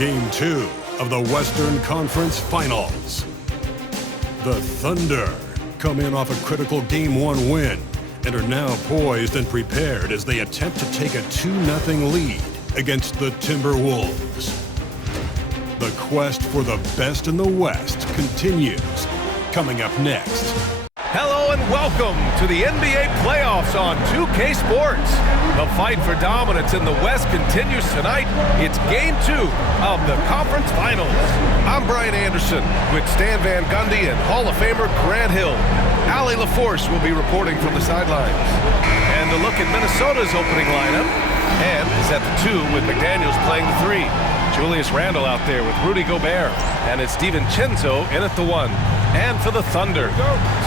Game 2 of the Western Conference Finals. The Thunder come in off a critical Game 1 win and are now poised and prepared as they attempt to take a 2-0 lead against the Timberwolves. The quest for the best in the West continues. Coming up next. Hello and welcome to the NBA playoffs on 2K Sports. The fight for dominance in the West continues tonight. It's Game 2 of the Conference Finals. I'm Brian Anderson with Stan Van Gundy and Hall of Famer Grant Hill. Allie LaForce will be reporting from the sidelines. And a look at Minnesota's opening lineup. And is at the 2 with McDaniels playing the 3. Julius Randle out there with Rudy Gobert. And it's DiVincenzo in at the 1. And for the Thunder,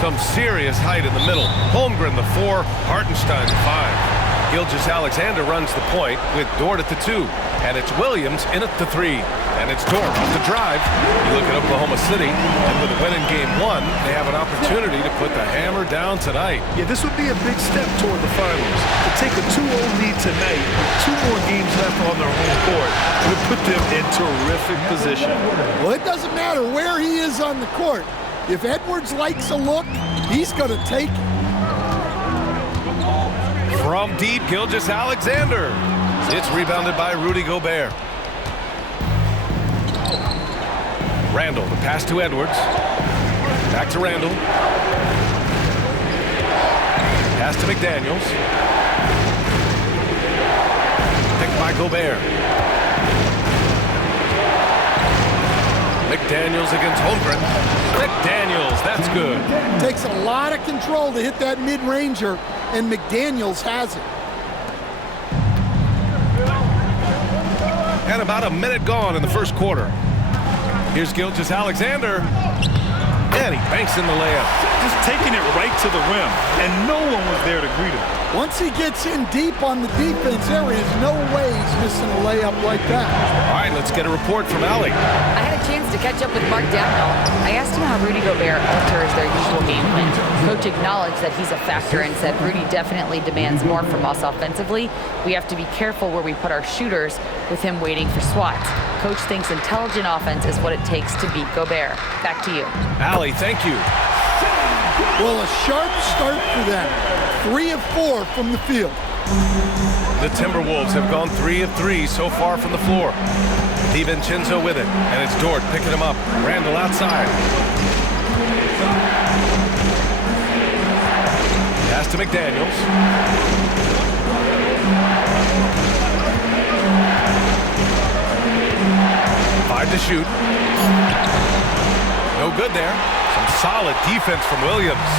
some serious height in the middle. Holmgren the 4, Hartenstein the 5. Gilgeous-Alexander runs the point with Dort at the 2. And it's Williams in at the 3. And it's Dort off the drive. You look at Oklahoma City, and with a win in Game 1, they have an opportunity to put the hammer down tonight. Yeah, this would be a big step toward the finals. To take a 2-0 lead tonight with 2 more games left on their home court would put them in terrific position. Well, it doesn't matter where he is on the court. If Edwards likes a look, he's going to take it. From deep, Gilgeous-Alexander. It's rebounded by Rudy Gobert. Randle, the pass to Edwards. Back to Randle. Pass to McDaniels. Picked by Gobert. McDaniels against Holmgren. McDaniels, that's good. Takes a lot of control to hit that mid-ranger, and McDaniels has it. And about a minute gone in the first quarter. Here's Gilgeous-Alexander. And he banks in the layup. Just taking it right to the rim, and no one was there to greet him. Once he gets in deep on the defense, there is no way he's missing a layup like that. All right, let's get a report from Allie. I had a chance to catch up with Mark Downhill. I asked him how Rudy Gobert alters their usual game plan. Coach acknowledged that he's a factor and said Rudy definitely demands more from us offensively. We have to be careful where we put our shooters with him waiting for swats. Coach thinks intelligent offense is what it takes to beat Gobert. Back to you. Allie, thank you. Well, a sharp start for them. 3 of 4 from the field. The Timberwolves have gone 3 of 3 so far from the floor. DiVincenzo with it, and it's Dort picking him up. Randle outside. Pass to McDaniels. Five to shoot. No good there. Some solid defense from Williams.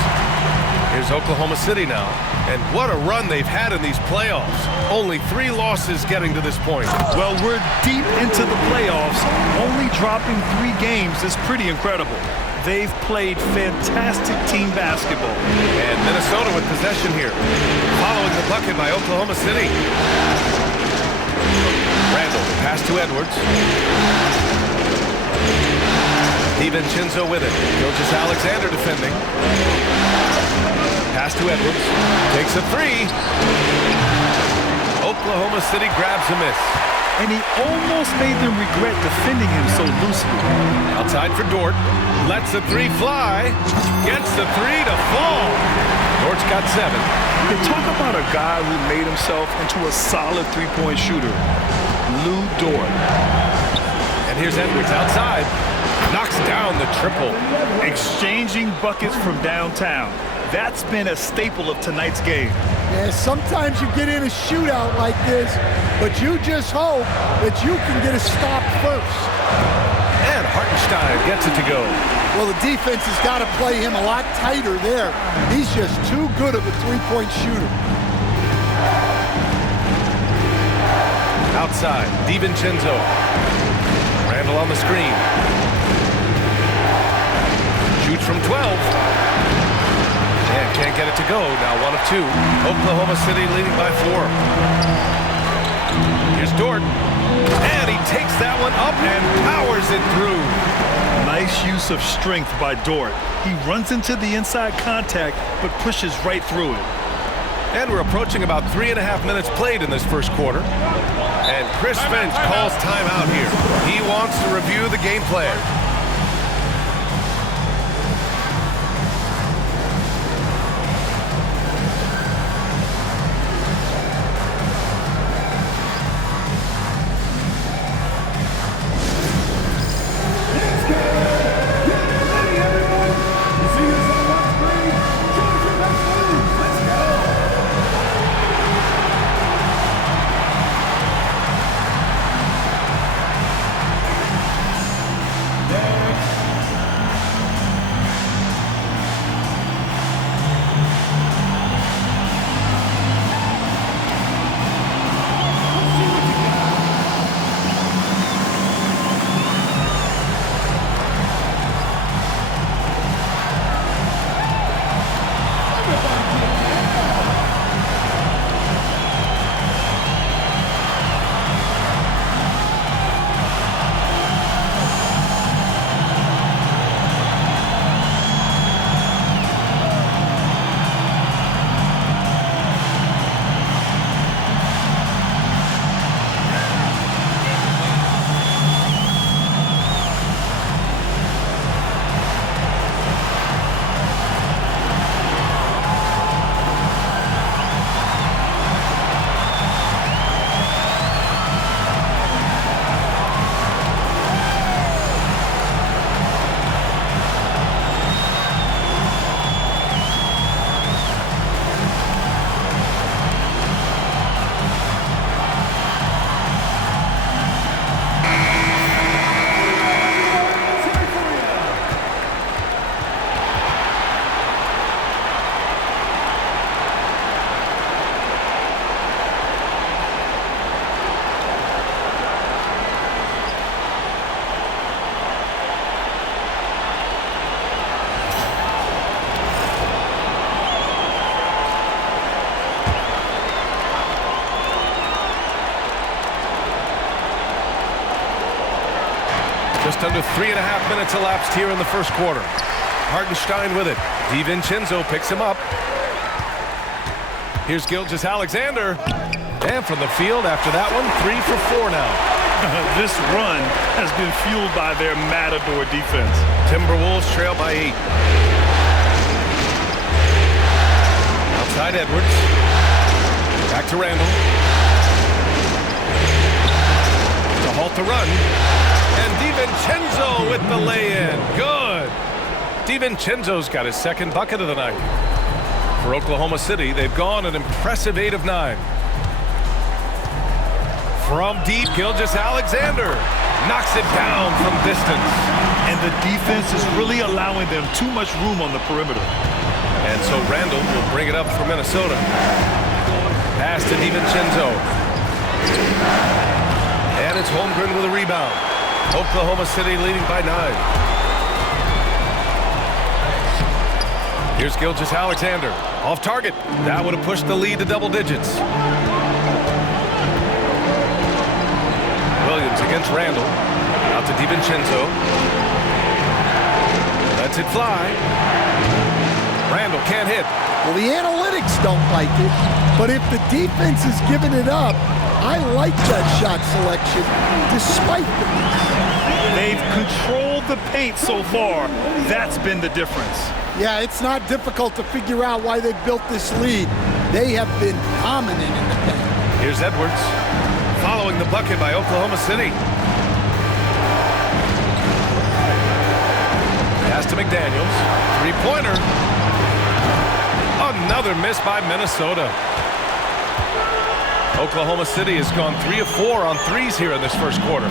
Here's Oklahoma City now. And what a run they've had in these playoffs. Only 3 losses getting to this point. Well, we're deep into the playoffs. Only dropping 3 games is pretty incredible. They've played fantastic team basketball. And Minnesota with possession here. Following the bucket by Oklahoma City. Randle, pass to Edwards. DiVincenzo with it. Gilgeous-Alexander defending. Pass to Edwards. Takes a 3. Oklahoma City grabs a miss. And he almost made them regret defending him so loosely. Outside for Dort. Lets the 3 fly. Gets the 3 to fall. Dort's got 7. They talk about a guy who made himself into a solid three-point shooter. Lou Dort. And here's Edwards outside. Knocks down the triple. Exchanging buckets from downtown. That's been a staple of tonight's game. Yeah, sometimes you get in a shootout like this, but you just hope that you can get a stop first. And Hartenstein gets it to go. Well, the defense has got to play him a lot tighter there. He's just too good of a three-point shooter. Outside, DiVincenzo. Randle on the screen. Shoots from 12. And can't get it to go. Now 1 of 2. Oklahoma City leading by 4. Here's Dort. And he takes that one up and powers it through. Nice use of strength by Dort. He runs into the inside contact, but pushes right through it. And we're approaching about 3.5 minutes played in this first quarter. And Chris Finch calls timeout here. He wants to review the game plan. Just under 3.5 minutes elapsed here in the first quarter. Hartenstein with it. DiVincenzo picks him up. Here's Gilgeous-Alexander. And from the field after that one, 3 for 4 now. This run has been fueled by their Matador defense. Timberwolves trail by 8. Outside Edwards. Back to Randall. To halt the run. And DiVincenzo with the lay-in. Good. DiVincenzo's got his second bucket of the night. For Oklahoma City, they've gone an impressive 8 of 9. From deep, Gilgeous-Alexander knocks it down from distance. And the defense is really allowing them too much room on the perimeter. And so Randall will bring it up for Minnesota. Pass to DiVincenzo. And it's Holmgren with a rebound. Oklahoma City leading by 9. Here's Gilgeous-Alexander. Off target. That would have pushed the lead to double digits. Williams against Randall. Out to DiVincenzo. Lets it fly. Randall can't hit. Well, the analytics don't like it, but if the defense is giving it up, I like that shot selection, despite the... They've controlled the paint so far. That's been the difference. Yeah, it's not difficult to figure out why they've built this lead. They have been dominant in the paint. Here's Edwards, following the bucket by Oklahoma City. Pass to McDaniels, three-pointer. Another miss by Minnesota. Oklahoma City has gone 3 of 4 on threes here in this first quarter.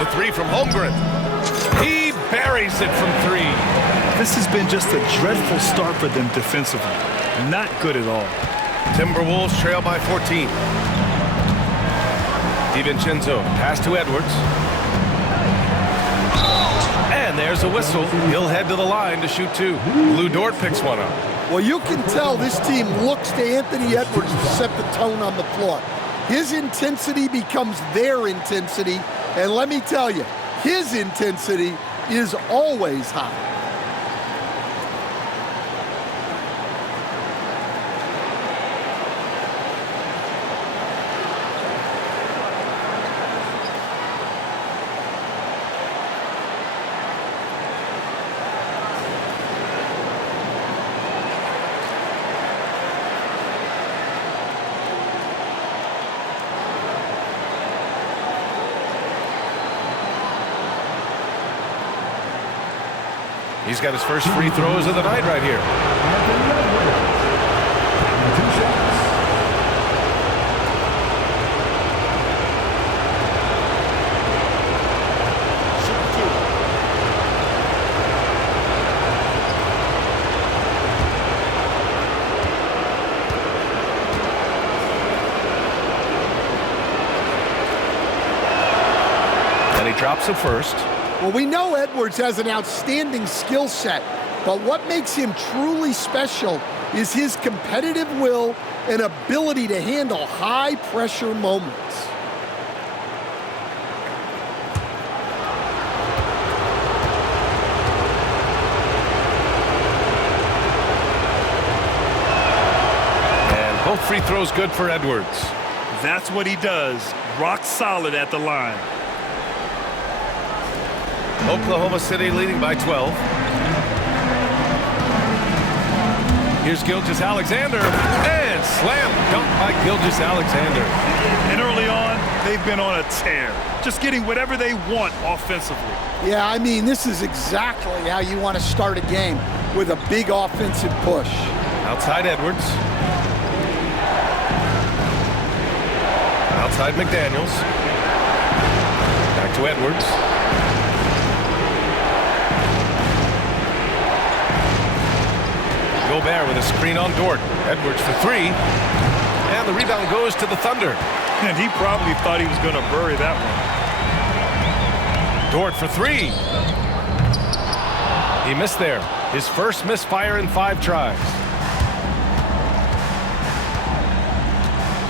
The 3 from Holmgren. He buries it from 3. This has been just a dreadful start for them defensively. Not good at all. Timberwolves trail by 14. DiVincenzo, pass to Edwards. And there's a whistle. He'll head to the line to shoot 2. Lou Dort picks one up. Well, you can tell this team looks to Anthony Edwards to set the tone on the floor. His intensity becomes their intensity, and let me tell you, his intensity is always high. He's got his first free throws of the night right here. Drops it first. Well, we know Edwards has an outstanding skill set, but what makes him truly special is his competitive will and ability to handle high-pressure moments. And both free throws good for Edwards. That's what he does. Rock solid at the line. Oklahoma City leading by 12. Here's Gilgeous-Alexander, and slam dunk by Gilgeous-Alexander. And early on, they've been on a tear, just getting whatever they want offensively. Yeah, I mean, this is exactly how you want to start a game, with a big offensive push. Outside Edwards. Outside McDaniels. Back to Edwards. Gobert with a screen on Dort. Edwards for three. And the rebound goes to the Thunder. And he probably thought he was going to bury that one. Dort for three. He missed there. His first misfire in 5 tries.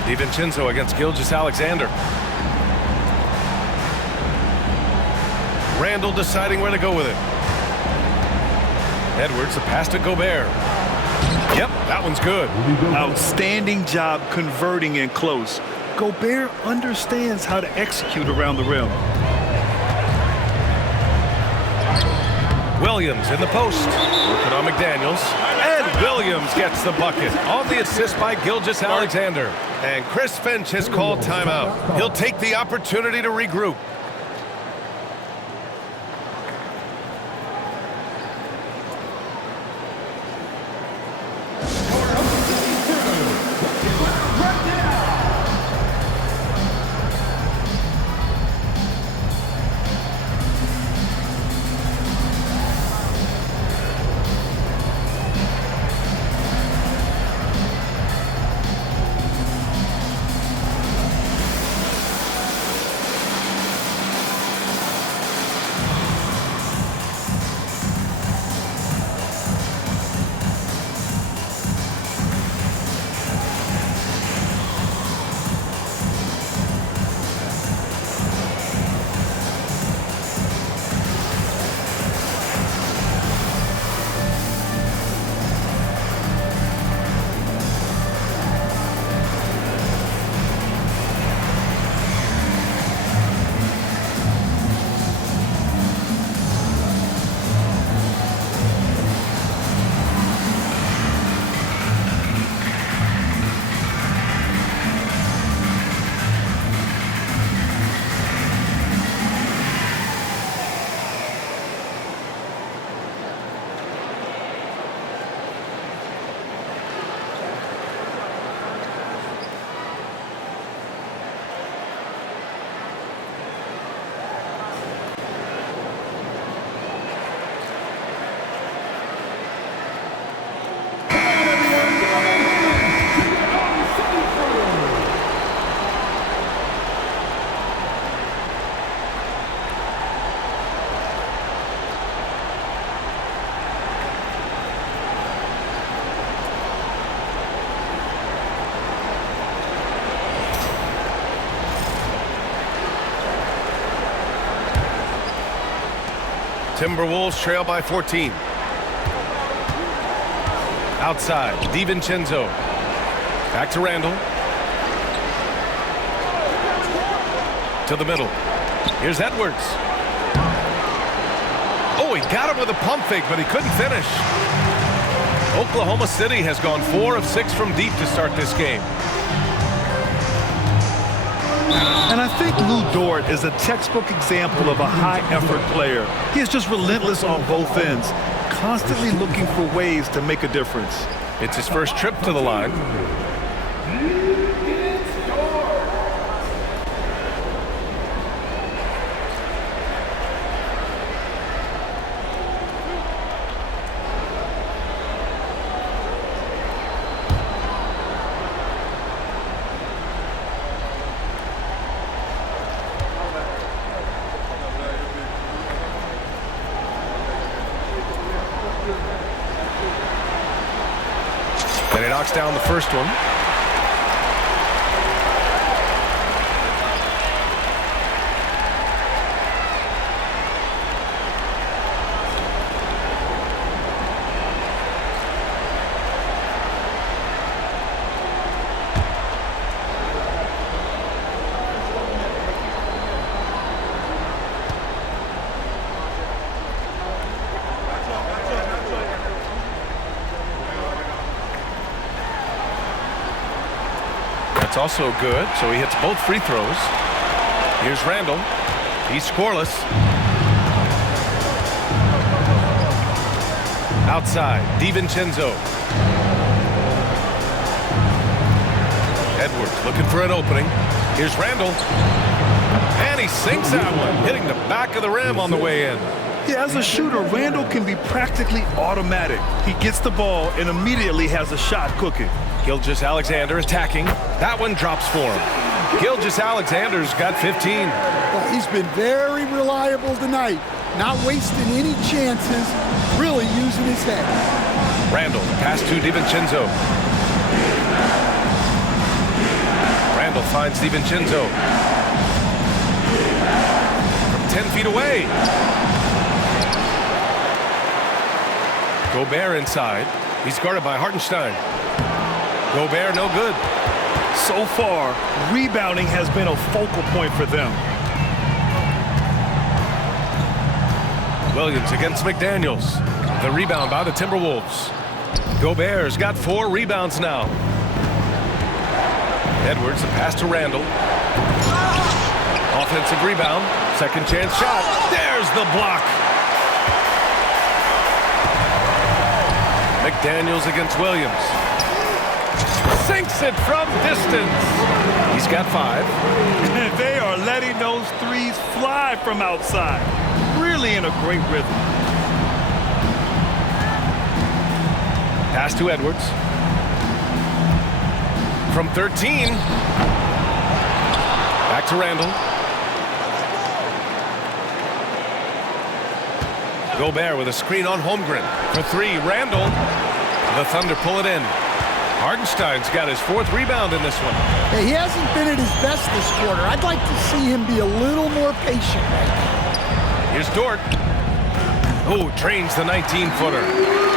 DiVincenzo against Gilgeous-Alexander. Randall deciding where to go with it. Edwards, the pass to Gobert. Yep, that one's good. Outstanding job converting in close. Gobert understands how to execute around the rim. Williams in the post. Working on McDaniels. And Williams gets the bucket on the assist by Gilgeous-Alexander. And Chris Finch has called timeout. He'll take the opportunity to regroup. Timberwolves trail by 14. Outside, DiVincenzo. Back to Randall. To the middle. Here's Edwards. Oh, he got him with a pump fake, but he couldn't finish. Oklahoma City has gone 4 of 6 from deep to start this game. And I think Lou Dort is a textbook example of a high-effort player. He is just relentless on both ends. constantly looking for ways to make a difference. It's his first trip to the line. And he knocks down the first one. It's also good, so he hits both free throws. Here's Randall. He's scoreless. Outside, DiVincenzo. Edwards looking for an opening. Here's Randall. And he sinks that one, hitting the back of the rim on the way in. Yeah, as a shooter, Randall can be practically automatic. He gets the ball and immediately has a shot cooking. Gilgeous-Alexander attacking. That one drops for him. Gilgeous-Alexander's got 15. Well, he's been very reliable tonight. Not wasting any chances, really using his head. Randall, pass to DiVincenzo. Randall finds DiVincenzo. From 10 feet away. Gobert inside. He's guarded by Hartenstein. Gobert, no good. So far, rebounding has been a focal point for them. Williams against McDaniels. The rebound by the Timberwolves. Gobert's got 4 rebounds now. Edwards, the pass to Randall. Offensive rebound. Second chance shot. There's the block. McDaniels against Williams. Sinks it from distance. He's got 5. And they are letting those threes fly from outside. Really in a great rhythm. Pass to Edwards. From 13. Back to Randall. Gobert with a screen on Holmgren. For 3, Randall. The Thunder pull it in. Hartenstein's got his 4th rebound in this one. Hey, he hasn't been at his best this quarter. I'd like to see him be a little more patient right now. Here's Dort. Oh, drains the 19-footer.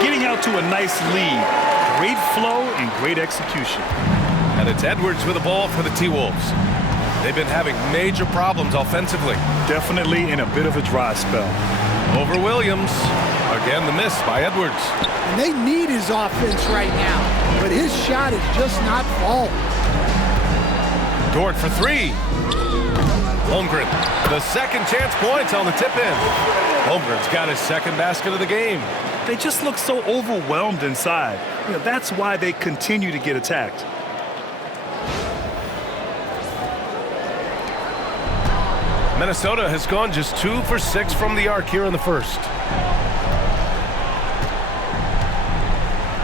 Getting out to a nice lead. Great flow and great execution. And it's Edwards with the ball for the T-Wolves. They've been having major problems offensively. Definitely in a bit of a dry spell. Over Williams. Again, the miss by Edwards. And they need his offense right now, but his shot is just not falling. Dort for 3. Holmgren, the second chance points on the tip-in. Holmgren's got his second basket of the game. They just look so overwhelmed inside. That's why they continue to get attacked. Minnesota has gone just 2 for 6 from the arc here in the first.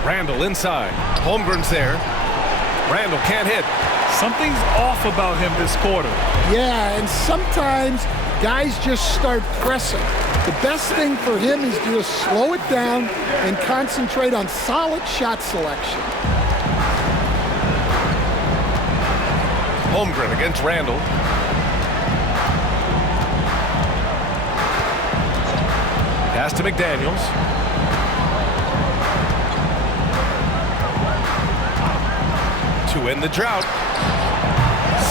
Randall inside. Holmgren's there. Randall can't hit. Something's off about him this quarter. Yeah, and sometimes guys just start pressing. The best thing for him is to just slow it down and concentrate on solid shot selection. Holmgren against Randall. Pass to McDaniels. To end the drought.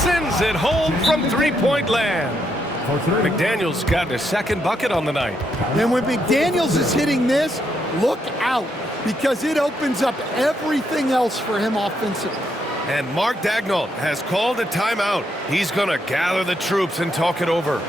Sends it home from three-point land. McDaniels got his second bucket on the night. And when McDaniels is hitting this, look out, because it opens up everything else for him offensively. And Mark Daigneault has called a timeout. He's going to gather the troops and talk it over.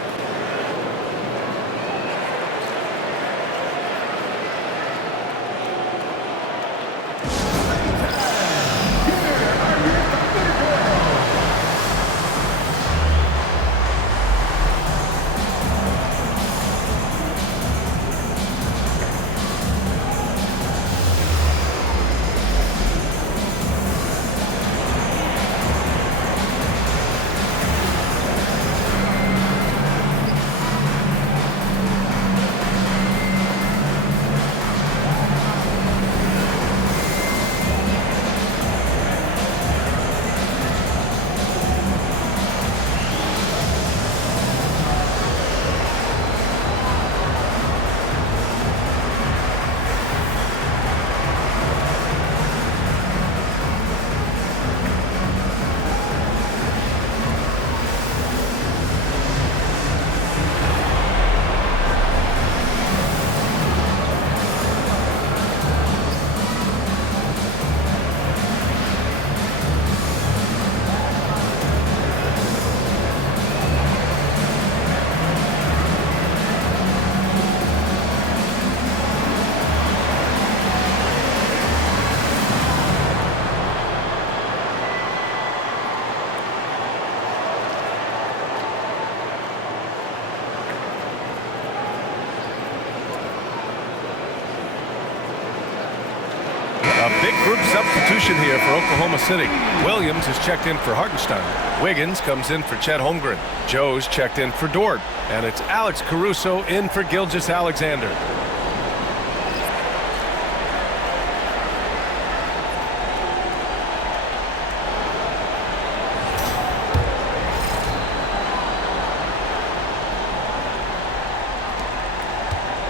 Big group substitution here for Oklahoma City. Williams is checked in for Hartenstein. Wiggins comes in for Chet Holmgren. Joe's checked in for Dort. And it's Alex Caruso in for Gilgeous-Alexander.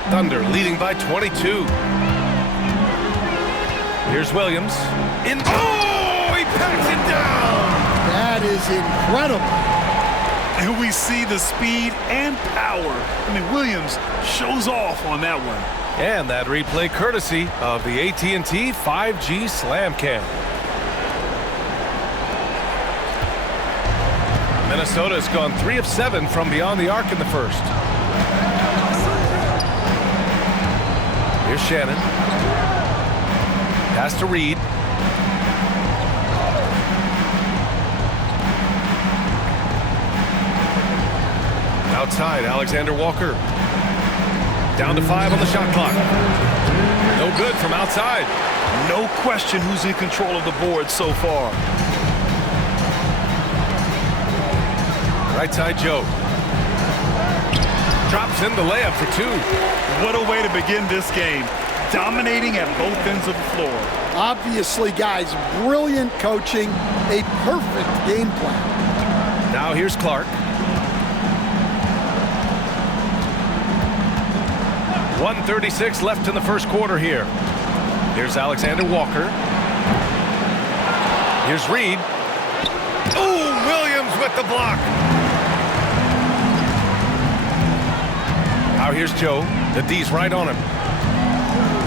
Thunder leading by 22. Here's Williams. Oh, he packs it down. That is incredible. And we see the speed and power. I mean, Williams shows off on that one. And that replay courtesy of the AT&T 5G Slam Cam. Minnesota's gone 3 of 7 from beyond the arc in the first. Here's Shannon. Pass to Reed. Outside, Alexander Walker. Down to 5 on the shot clock. No good from outside. No question who's in control of the board so far. Right side, Joe. Drops in the layup for 2. What a way to begin this game. Dominating at both ends of the floor. Obviously, guys, brilliant coaching, a perfect game plan. Now here's Clark. 1:36 left in the first quarter here. Here's Alexander Walker. Here's Reed. Oh, Williams with the block. Now here's Joe. The D's right on him.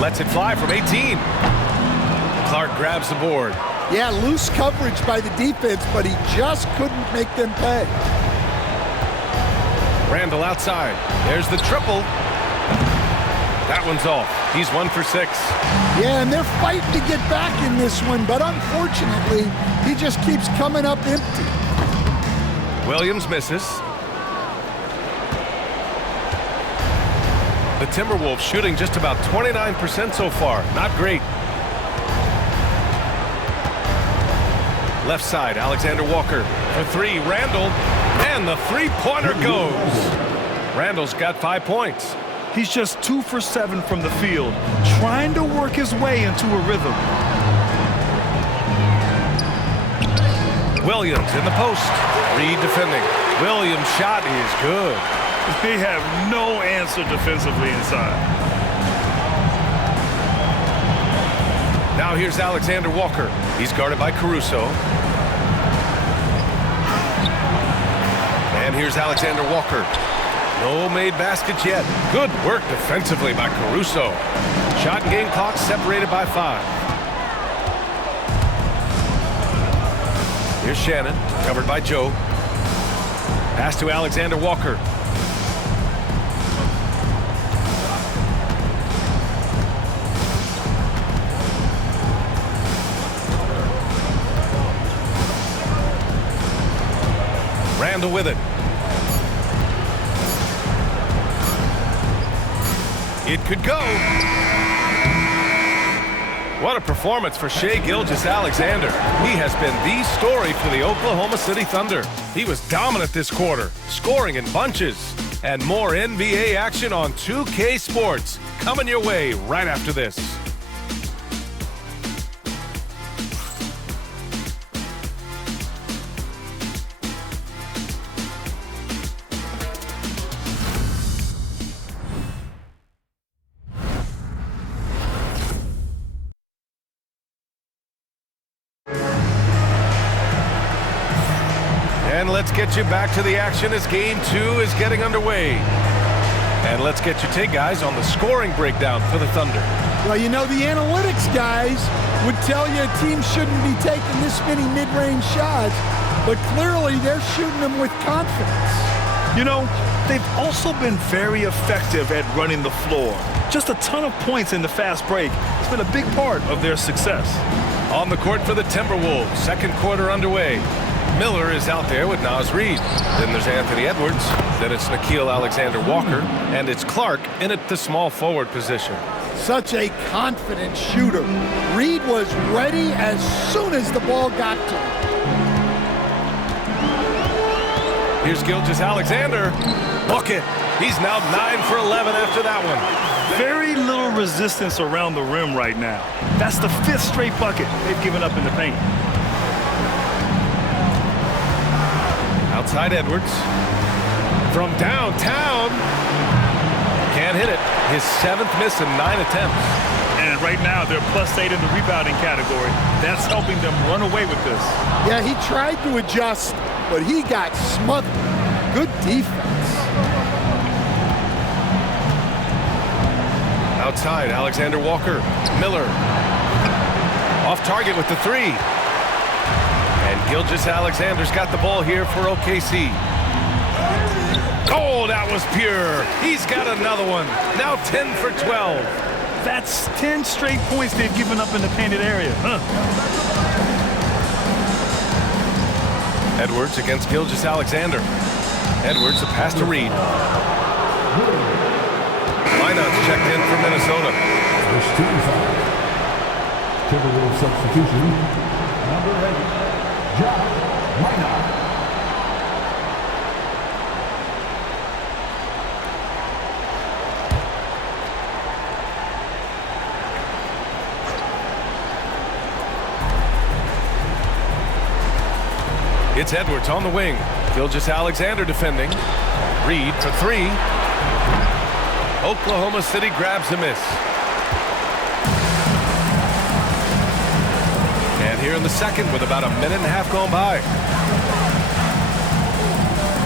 Lets it fly from 18. Clark grabs the board. Yeah, loose coverage by the defense, but he just couldn't make them pay. Randall outside. There's the triple. That one's off. He's 1 for 6. Yeah, and they're fighting to get back in this one, but unfortunately, he just keeps coming up empty. Williams misses. The Timberwolves shooting just about 29% so far. Not great. Left side, Alexander Walker for 3. Randall, and the three-pointer goes. Randall's got 5 points. He's just 2 for 7 from the field, trying to work his way into a rhythm. Williams in the post. Reed defending. Williams' shot is good. They have no answer defensively inside. Now here's Alexander Walker. He's guarded by Caruso. And here's Alexander Walker. No made baskets yet. Good work defensively by Caruso. Shot and game clock separated by 5. Here's Shannon, covered by Joe. Pass to Alexander Walker. Randall with it. It could go. What a performance for Shai Gilgeous-Alexander. He has been the story for the Oklahoma City Thunder. He was dominant this quarter, scoring in bunches. And more NBA action on 2K Sports coming your way right after this. And let's get you back to the action as Game 2 is getting underway. And let's get your take, guys, on the scoring breakdown for the Thunder. Well, you know, the analytics guys would tell you a team shouldn't be taking this many mid-range shots, but clearly they're shooting them with confidence. You know, they've also been very effective at running the floor. Just a ton of points in the fast break. It's been a big part of their success. On the court for the Timberwolves, second quarter underway. Miller is out there with Naz Reid. Then there's Anthony Edwards. Then it's Nickeil Alexander-Walker. And it's Clark in at the small forward position. Such a confident shooter. Reed was ready as soon as the ball got to him. Here's Gilgeous-Alexander. Bucket. He's now 9 for 11 after that one. Very little resistance around the rim right now. That's the 5th straight bucket they've given up in the paint. Outside Edwards. From downtown. Can't hit it. His 7th miss in 9 attempts. And right now they're +8 in the rebounding category. That's helping them run away with this. Yeah, he tried to adjust, but he got smothered. Good defense. Outside, Alexander Walker. Miller. Off target with the 3. And Gilgeous-Alexander's got the ball here for OKC. Oh, that was pure. He's got another one. Now 10 for 12. That's 10 straight points they've given up in the painted area. Edwards against Gilgeous-Alexander. Edwards, a pass to Reed. Lineouts checked in for Minnesota. First team foul. Timberwolves substitution. Number 8, Jaden McDaniels. It's Edwards on the wing. Gilgeous-Alexander defending. Reed for 3. Oklahoma City grabs the miss. And here in the second with about a minute and a half gone by.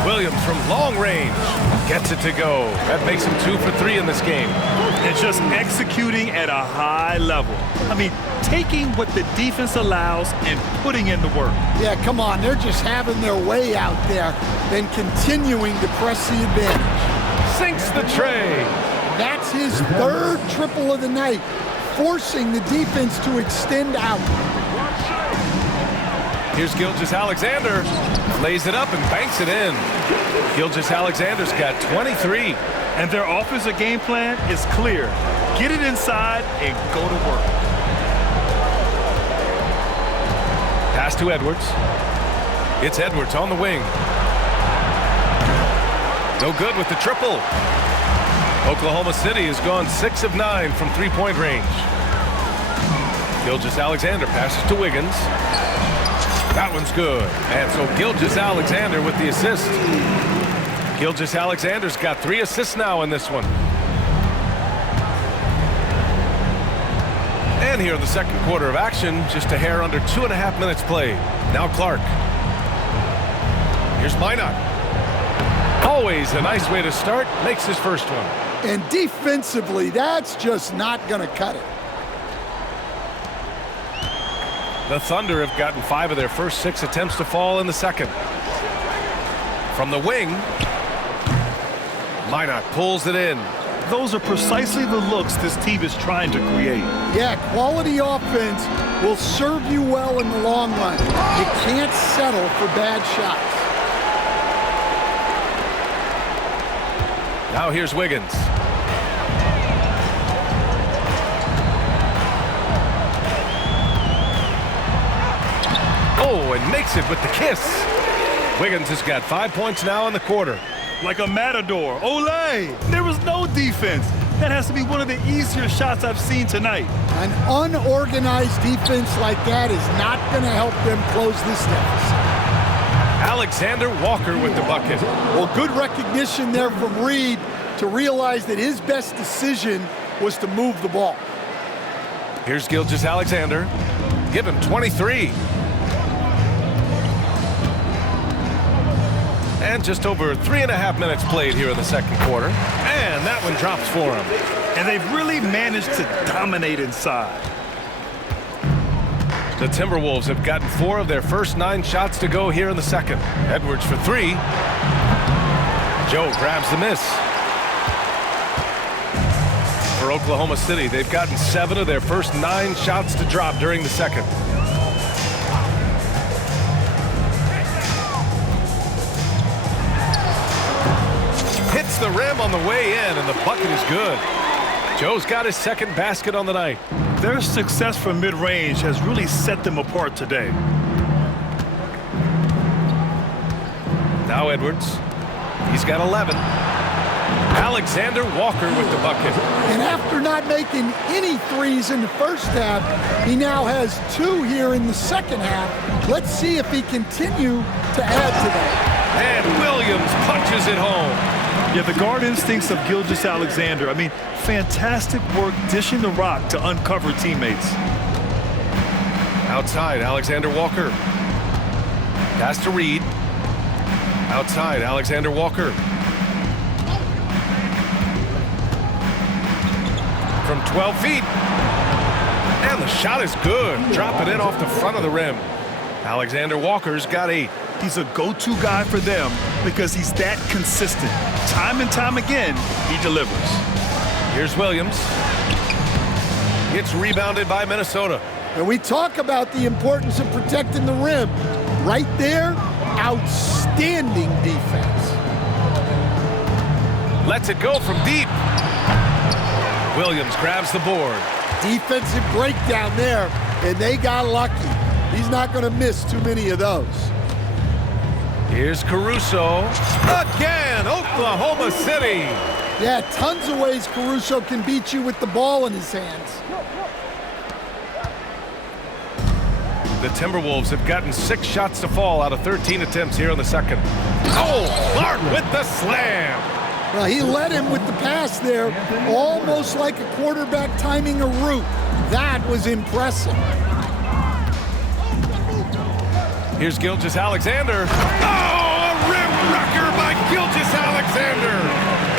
Williams from long range gets it to go. That makes him 2 for 3 in this game. It's just executing at a high level. I mean, taking what the defense allows and putting in the work. Yeah, come on. They're just having their way out there and continuing to press the advantage. Sinks the tray. That's his 3rd triple of the night, forcing the defense to extend out. Here's Gilgeous-Alexander. Lays it up and banks it in. Gilgeous-Alexander's got 23. And their offensive game plan is clear. Get it inside and go to work. Pass to Edwards. It's Edwards on the wing. No good with the triple. Oklahoma City has gone 6 of 9 from 3-point range. Gilgeous-Alexander passes to Wiggins. That one's good. And so Gilgeous-Alexander with the assist. Gilgeous-Alexander's got 3 assists now in this one. And here in the second quarter of action, just a hair under 2.5 minutes played. Now Clark. Here's Minot. Always a nice way to start. Makes his first one. And defensively, that's just not going to cut it. The Thunder have gotten 5 of their first 6 attempts to fall in the second. From the wing, Minot pulls it in. Those are precisely the looks this team is trying to create. Yeah, quality offense will serve you well in the long run. You can't settle for bad shots. Now here's Wiggins. Oh, and makes it with the kiss. Wiggins has got 5 points now in the quarter. Like a matador. Olay! There was no defense. That has to be one of the easier shots I've seen tonight. An unorganized defense like that is not going to help them close this deficit. Alexander Walker with the bucket. Well, good recognition there from Reed to realize that his best decision was to move the ball. Here's Gilgeous-Alexander. Give him 23. And just over 3.5 minutes played here in the second quarter. And that one drops for him. And they've really managed to dominate inside. The Timberwolves have gotten 4 of their first 9 shots to go here in the second. Edwards for 3. Joe grabs the miss. For Oklahoma City, they've gotten 7 of their first 9 shots to drop during the second. Hits the rim on the way in, and the bucket is good. Joe's got his second basket on the night. Their success from mid-range has really set them apart today. Now Edwards. He's got 11. Alexander Walker with the bucket. And after not making any threes in the first half, he now has 2 here in the second half. Let's see if he continue to add to that. And Williams punches it home. Yeah, the guard instincts of Gilgeous-Alexander. I mean, fantastic work dishing the rock to uncover teammates. Outside, Alexander Walker. Pass to Reed. Outside, Alexander Walker. From 12 feet. And the shot is good. Drop it in off the front of the rim. Alexander Walker's got 8. He's a go-to guy for them because he's that consistent. Time and time again, he delivers. Here's Williams. It's rebounded by Minnesota. And we talk about the importance of protecting the rim. Right there, outstanding defense. Lets it go from deep. Williams grabs the board. Defensive breakdown there, and they got lucky. He's not going to miss too many of those. Here's Caruso. Again, Oklahoma City. Yeah, tons of ways Caruso can beat you with the ball in his hands. The Timberwolves have gotten 6 shots to fall out of 13 attempts here in the second. Oh, Clark with the slam. Well, he led him with the pass there, almost like a quarterback timing a route. That was impressive. Here's Gilgeous-Alexander. Oh, a rim wrecker by Gilgeous-Alexander.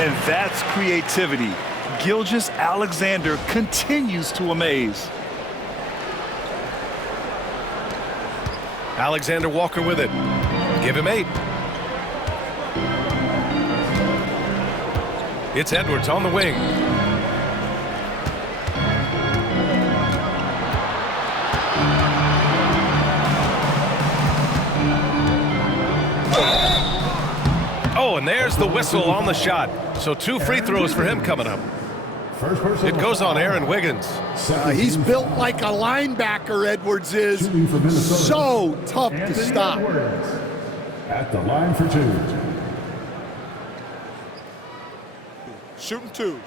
And that's creativity. Gilgeous-Alexander continues to amaze. Alexander Walker with it. Give him 8. It's Edwards on the wing. Oh, and there's the whistle on the shot. So 2 free throws for him coming up. It goes on Aaron Wiggins. He's built like a linebacker, Edwards is. So tough to stop. At the line for 2. Shooting 2.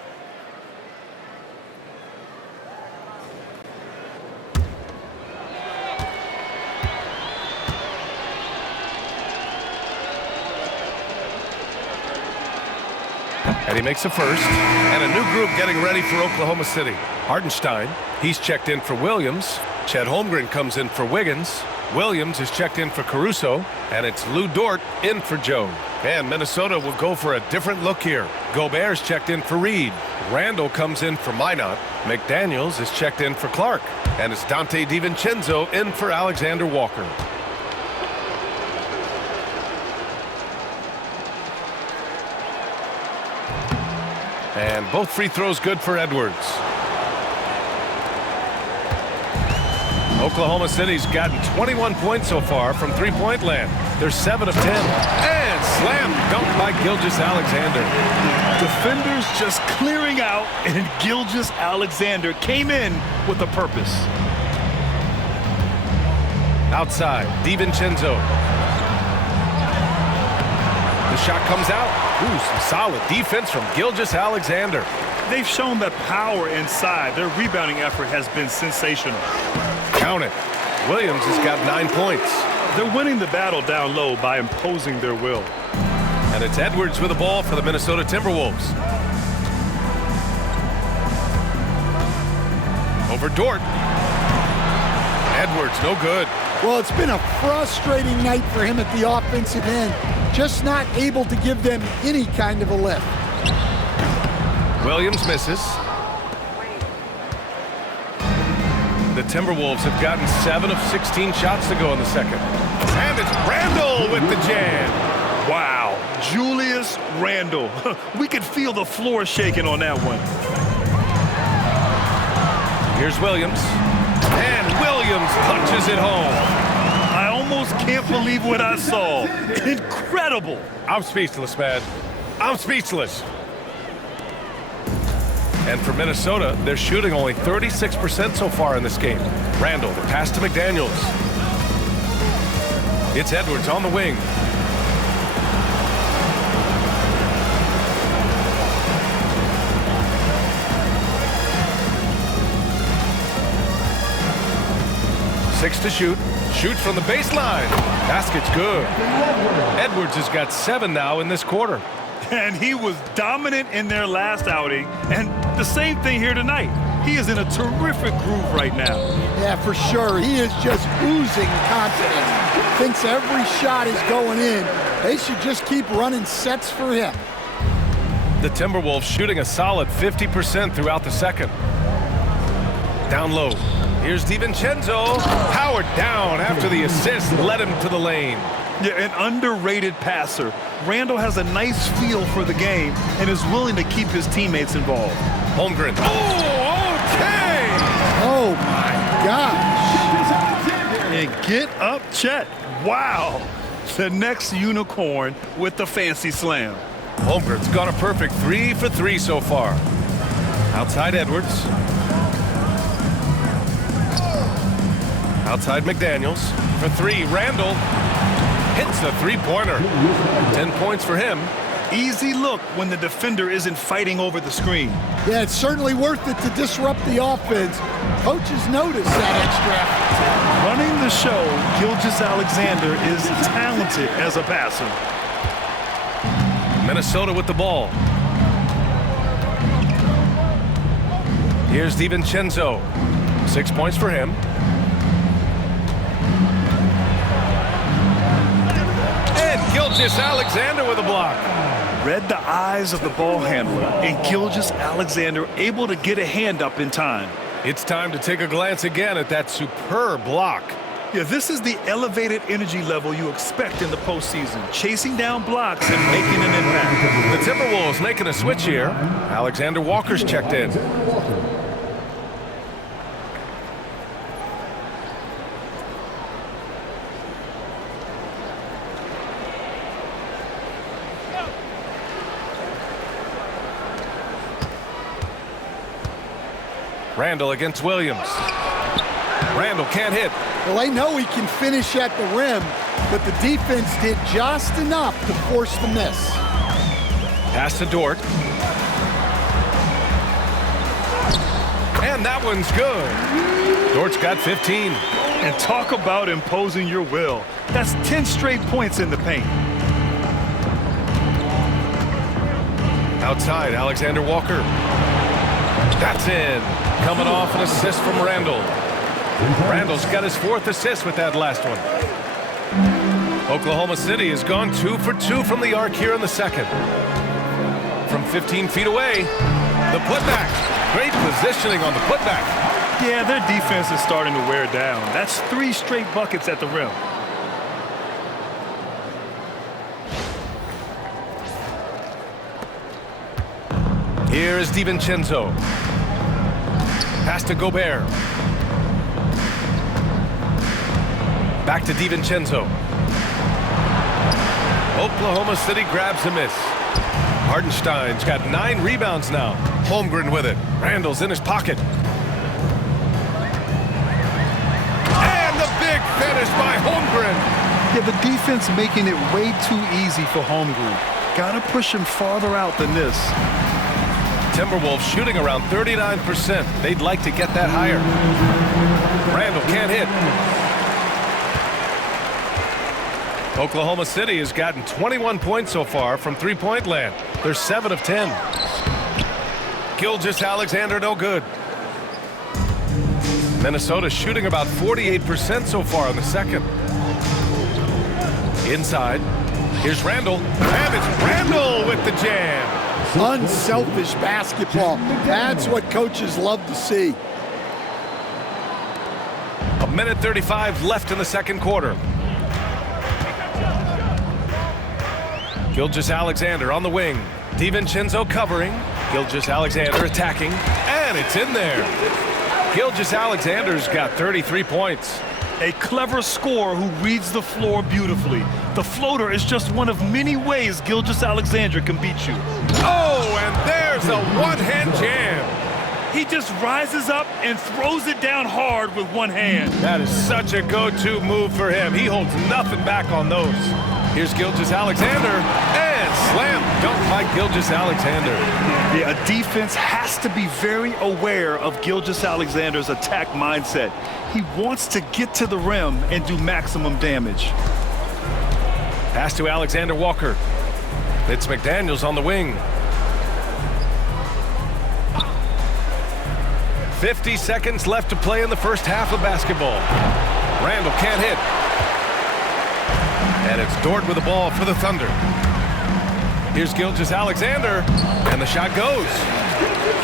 And he makes a first. And a new group getting ready for Oklahoma City. Hardenstein, he's checked in for Williams. Chet Holmgren comes in for Wiggins. Williams is checked in for Caruso. And it's Lou Dort in for Joe. And Minnesota will go for a different look here. Gobert's checked in for Reed. Randall comes in for Minot. McDaniels is checked in for Clark. And it's Dante DiVincenzo in for Alexander Walker. And both free throws good for Edwards. Oklahoma City's gotten 21 points so far from three-point land. They're 7 of 10. And slam dunk by Gilgeous-Alexander. Defenders just clearing out, and Gilgeous-Alexander came in with a purpose. Outside, DiVincenzo. The shot comes out. Ooh, some solid defense from Gilgeous-Alexander. They've shown that power inside. Their rebounding effort has been sensational. Count it. Williams has got 9 points. They're winning the battle down low by imposing their will. And it's Edwards with the ball for the Minnesota Timberwolves. Over Dort. Edwards, no good. Well, it's been a frustrating night for him at the offensive end. Just not able to give them any kind of a lift. Williams misses. The Timberwolves have gotten 7 of 16 shots to go in the second. And it's Randall with the jam. Wow, Julius Randle. We could feel the floor shaking on that one. Here's Williams. And Williams punches it home. I almost can't believe what I saw. Incredible. I'm speechless, man. I'm speechless. And for Minnesota, they're shooting only 36% so far in this game. Randall, the pass to McDaniels. It's Edwards on the wing. Six to shoot. Shoots from the baseline. Basket's good. Edwards has got 7 now in this quarter. And he was dominant in their last outing. And the same thing here tonight. He is in a terrific groove right now. Yeah, for sure. He is just oozing confidence. Thinks every shot is going in. They should just keep running sets for him. The Timberwolves shooting a solid 50% throughout the second. Down low. Here's DiVincenzo. Powered down after the assist led him to the lane. Yeah, an underrated passer. Randall has a nice feel for the game and is willing to keep his teammates involved. Holmgren. Oh, okay! Oh, my gosh. And get up, Chet. Wow. The next unicorn with the fancy slam. Holmgren's got a perfect 3 for 3 so far. Outside Edwards. Outside McDaniels. For 3, Randall hits the three-pointer. 10 points for him. Easy look when the defender isn't fighting over the screen. Yeah, it's certainly worth it to disrupt the offense. Coaches notice that extra effort. Running the show, Gilgeous-Alexander is talented as a passer. Minnesota with the ball. Here's DiVincenzo. 6 points for him. And Gilgeous-Alexander with a block. Read the eyes of the ball handler, and Gilgeous-Alexander able to get a hand up in time. It's time to take a glance again at that superb block. Yeah, this is the elevated energy level you expect in the postseason, chasing down blocks and making an impact. The Timberwolves making a switch here. Alexander Walker's checked in. Randall against Williams. Randall can't hit. Well, they know he can finish at the rim, but the defense did just enough to force the miss. Pass to Dort. And that one's good. Dort's got 15. And talk about imposing your will. That's 10 straight points in the paint. Outside, Alexander Walker. That's in. Coming off an assist from Randall. Randall's got his 4th assist with that last one. Oklahoma City has gone 2 for 2 from the arc here in the second. From 15 feet away, the putback. Great positioning on the putback. Yeah, their defense is starting to wear down. That's 3 straight buckets at the rim. Here is DiVincenzo. Pass to Gobert. Back to DiVincenzo. Oklahoma City grabs a miss. Hardenstein's got 9 rebounds now. Holmgren with it. Randall's in his pocket. And the big finish by Holmgren. Yeah, the defense making it way too easy for Holmgren. Gotta push him farther out than this. Timberwolves shooting around 39%. They'd like to get that higher. Randall can't hit. Oklahoma City has gotten 21 points so far from three-point land. They're 7 of 10. Gilgeous-Alexander no good. Minnesota shooting about 48% so far in the second. Inside. Here's Randall. And it's Randall with the jam. Unselfish basketball. That's what coaches love to see. 1:35 left in the second quarter. Gilgeous-Alexander on the wing. DiVincenzo covering. Gilgeous-Alexander attacking. And it's in there. Gilgeous-Alexander's got 33 points. A clever scorer who reads the floor beautifully. The floater is just one of many ways Gilgeous-Alexander can beat you. Oh, and there's a one-hand jam. He just rises up and throws it down hard with one hand. That is such a go-to move for him. He holds nothing back on those. Here's Gilgeous-Alexander, and slam dunk by Gilgeous-Alexander. Yeah, a defense has to be very aware of Gilgeous-Alexander's attack mindset. He wants to get to the rim and do maximum damage. Pass to Alexander Walker. It's McDaniels on the wing. 50 seconds left to play in the first half of basketball. Randall can't hit. And it's Dort with the ball for the Thunder. Here's Gilgeous-Alexander, and the shot goes.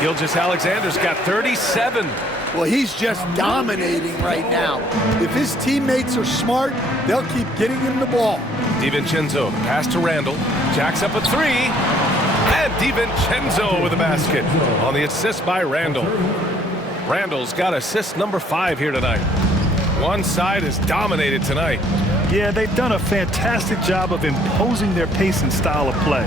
Gilgeous-Alexander's got 37. Well, he's just dominating right now. If his teammates are smart, they'll keep getting him the ball. DiVincenzo, pass to Randall. Jacks up a three. And DiVincenzo with a basket on the assist by Randall. Randall's got assist number 5 here tonight. One side is dominated tonight. Yeah, they've done a fantastic job of imposing their pace and style of play.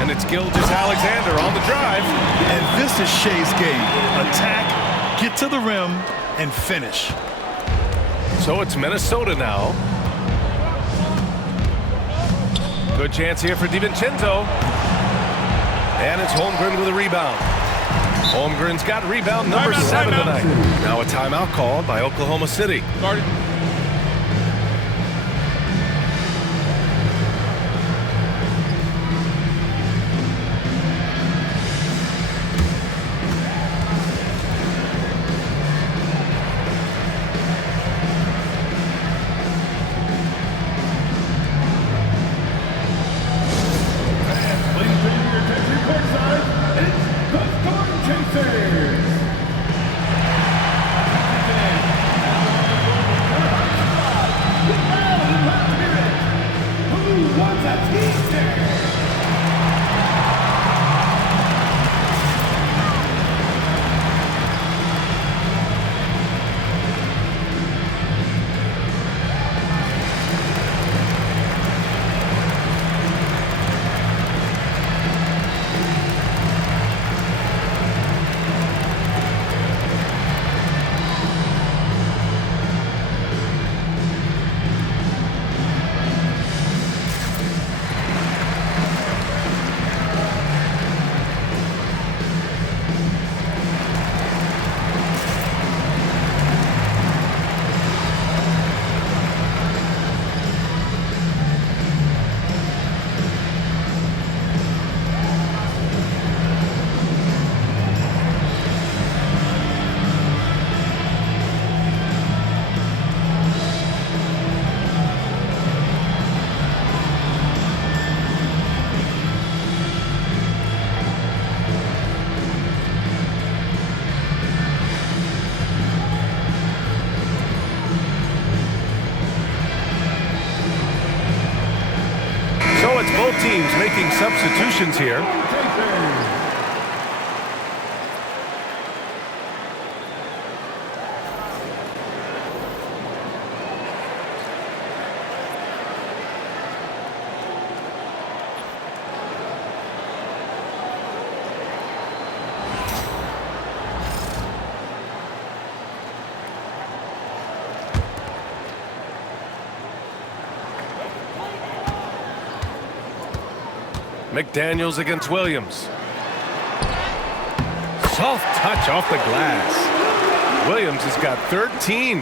And it's Gilgeous-Alexander on the drive. And this is Shea's game. Attack, get to the rim, and finish. So it's Minnesota now. Good chance here for DiVincenzo. And it's Holmgren with a rebound. Holmgren's got rebound number 7 tonight. Now a timeout called by Oklahoma City. Both teams making substitutions here. McDaniels against Williams. Soft touch off the glass. Williams has got 13.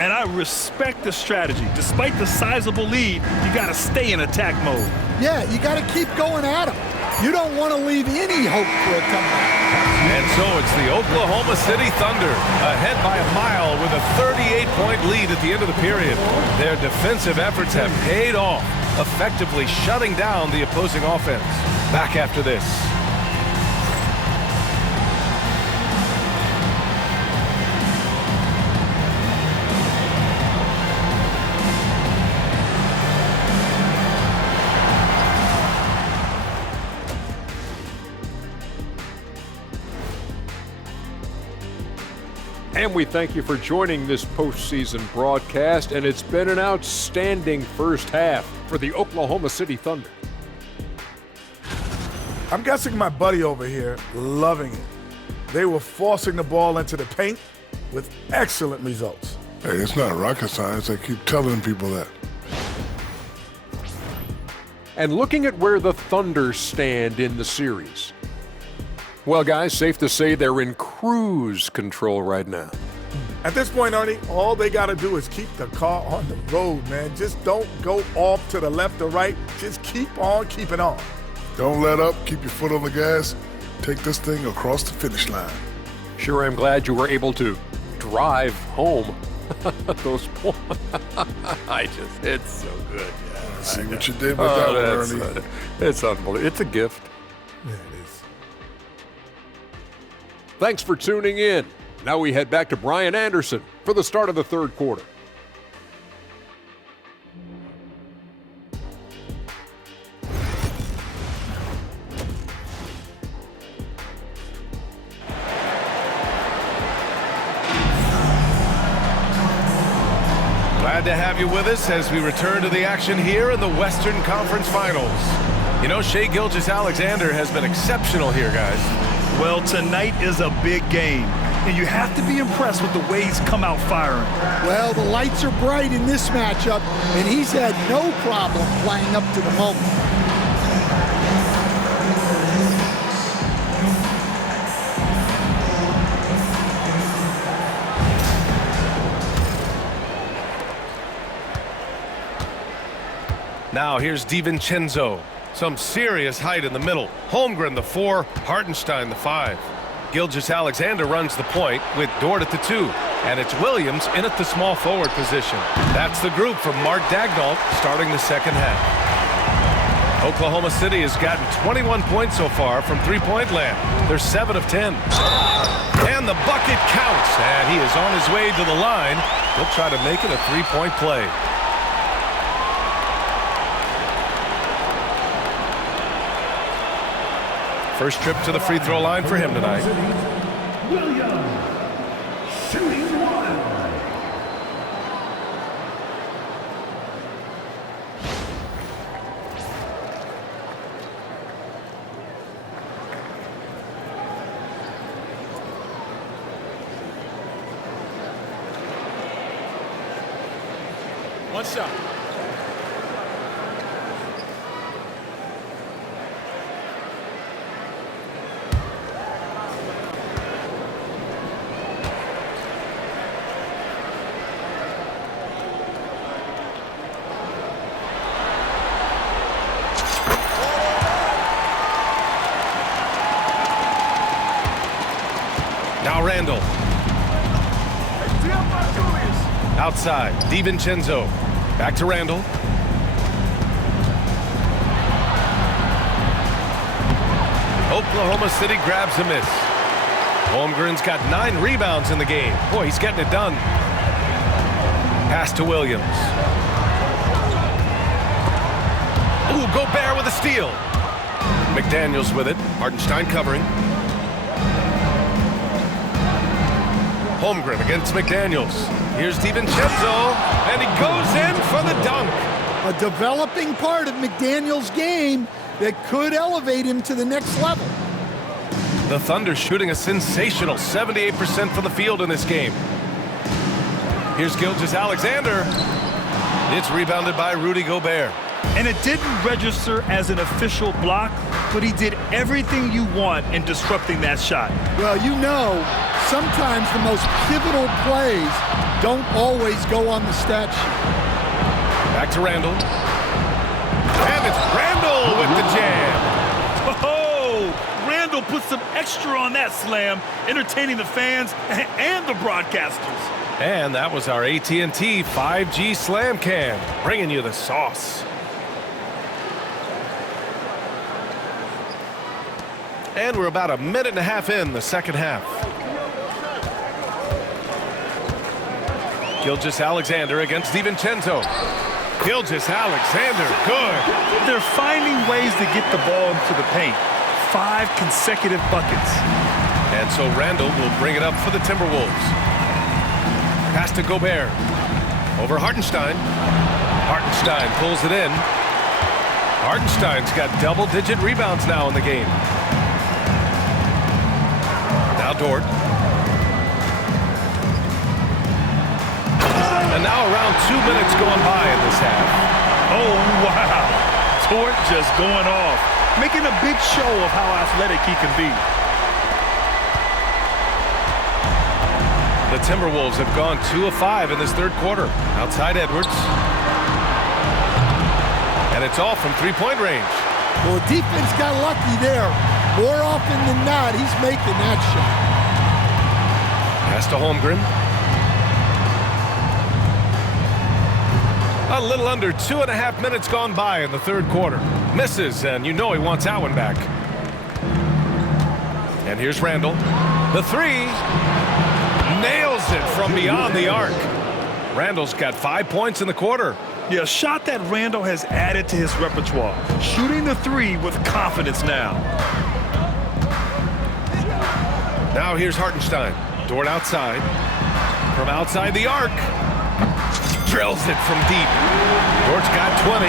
And I respect the strategy. Despite the sizable lead, you got to stay in attack mode. Yeah, you got to keep going at him. You don't want to leave any hope for a comeback. And so it's the Oklahoma City Thunder ahead by a mile with a 38-point lead at the end of the period. Their defensive efforts have paid off, effectively shutting down the opposing offense. Back after this. And we thank you for joining this postseason broadcast, and it's been an outstanding first half for the Oklahoma City Thunder. I'm guessing my buddy over here loving it. They were forcing the ball into the paint with excellent results. Hey, it's not rocket science. I keep telling people that. And looking at where the Thunder stand in the series. Well, guys, safe to say they're in cruise control right now. At this point, Ernie, all they got to do is keep the car on the road, man. Just don't go off to the left or right. Just keep on keeping on. Don't let up. Keep your foot on the gas. Take this thing across the finish line. Sure, I'm glad you were able to drive home those points. It's so good. Yeah, see what you did with that one, Ernie. It's unbelievable. It's a gift. Yeah, it is. Thanks for tuning in. Now we head back to Brian Anderson for the start of the third quarter. Glad to have you with us as we return to the action here in the Western Conference Finals. You know, Shai Gilgeous-Alexander has been exceptional here, guys. Well, tonight is a big game, and you have to be impressed with the way he's come out firing. Well, the lights are bright in this matchup, and he's had no problem playing up to the moment. Now here's DiVincenzo. Some serious height in the middle. Holmgren the 4, Hartenstein the 5. Gilgeous-Alexander runs the point with Dort at the 2. And it's Williams in at the small forward position. That's the group from Mark Daigneault starting the second half. Oklahoma City has gotten 21 points so far from three-point land. They're 7 of 10. And the bucket counts. And he is on his way to the line. He'll try to make it a three-point play. First trip to the free throw line for him tonight. Williams, shooting one. One shot. Now Randall. Outside, DiVincenzo. Back to Randall. Oklahoma City grabs a miss. Holmgren's got 9 rebounds in the game. Boy, he's getting it done. Pass to Williams. Ooh, Gobert with a steal. McDaniels with it. Hartenstein covering. Holmgren against McDaniels. Here's DiVincenzo, and he goes in for the dunk. A developing part of McDaniels' game that could elevate him to the next level. The Thunder shooting a sensational 78% from the field in this game. Here's Gilgeous-Alexander. It's rebounded by Rudy Gobert. And it didn't register as an official block, but he did everything you want in disrupting that shot. Well, you know, sometimes the most pivotal plays don't always go on the stat sheet. Back to Randall. And it's Randall with the jam. Oh, Randall put some extra on that slam, entertaining the fans and the broadcasters. And that was our AT&T 5G Slam Cam, bringing you the sauce. And we're about a minute and a half in the second half. Gilgeous-Alexander against DiVincenzo. Gilgeous-Alexander, good. They're finding ways to get the ball into the paint. 5 consecutive buckets. And so Randall will bring it up for the Timberwolves. Pass to Gobert. Over Hartenstein. Hartenstein pulls it in. Hartenstein's got double-digit rebounds now in the game. Now Dort. And now around 2 minutes going by in this half. Oh, wow. Dort just going off, making a big show of how athletic he can be. The Timberwolves have gone 2 of 5 in this third quarter. Outside Edwards. And it's all from three-point range. Well, defense got lucky there. More often than not, he's making that shot. Pass to Holmgren. A little under 2.5 minutes gone by in the third quarter. Misses, and you know he wants that one back. And here's Randall. The three. Nails it from beyond the arc. Randall's got 5 points in the quarter. Yeah, a shot that Randall has added to his repertoire. Shooting the three with confidence now. Now here's Hartenstein. Dort outside. From outside the arc. Drills it from deep. Dort's got 20.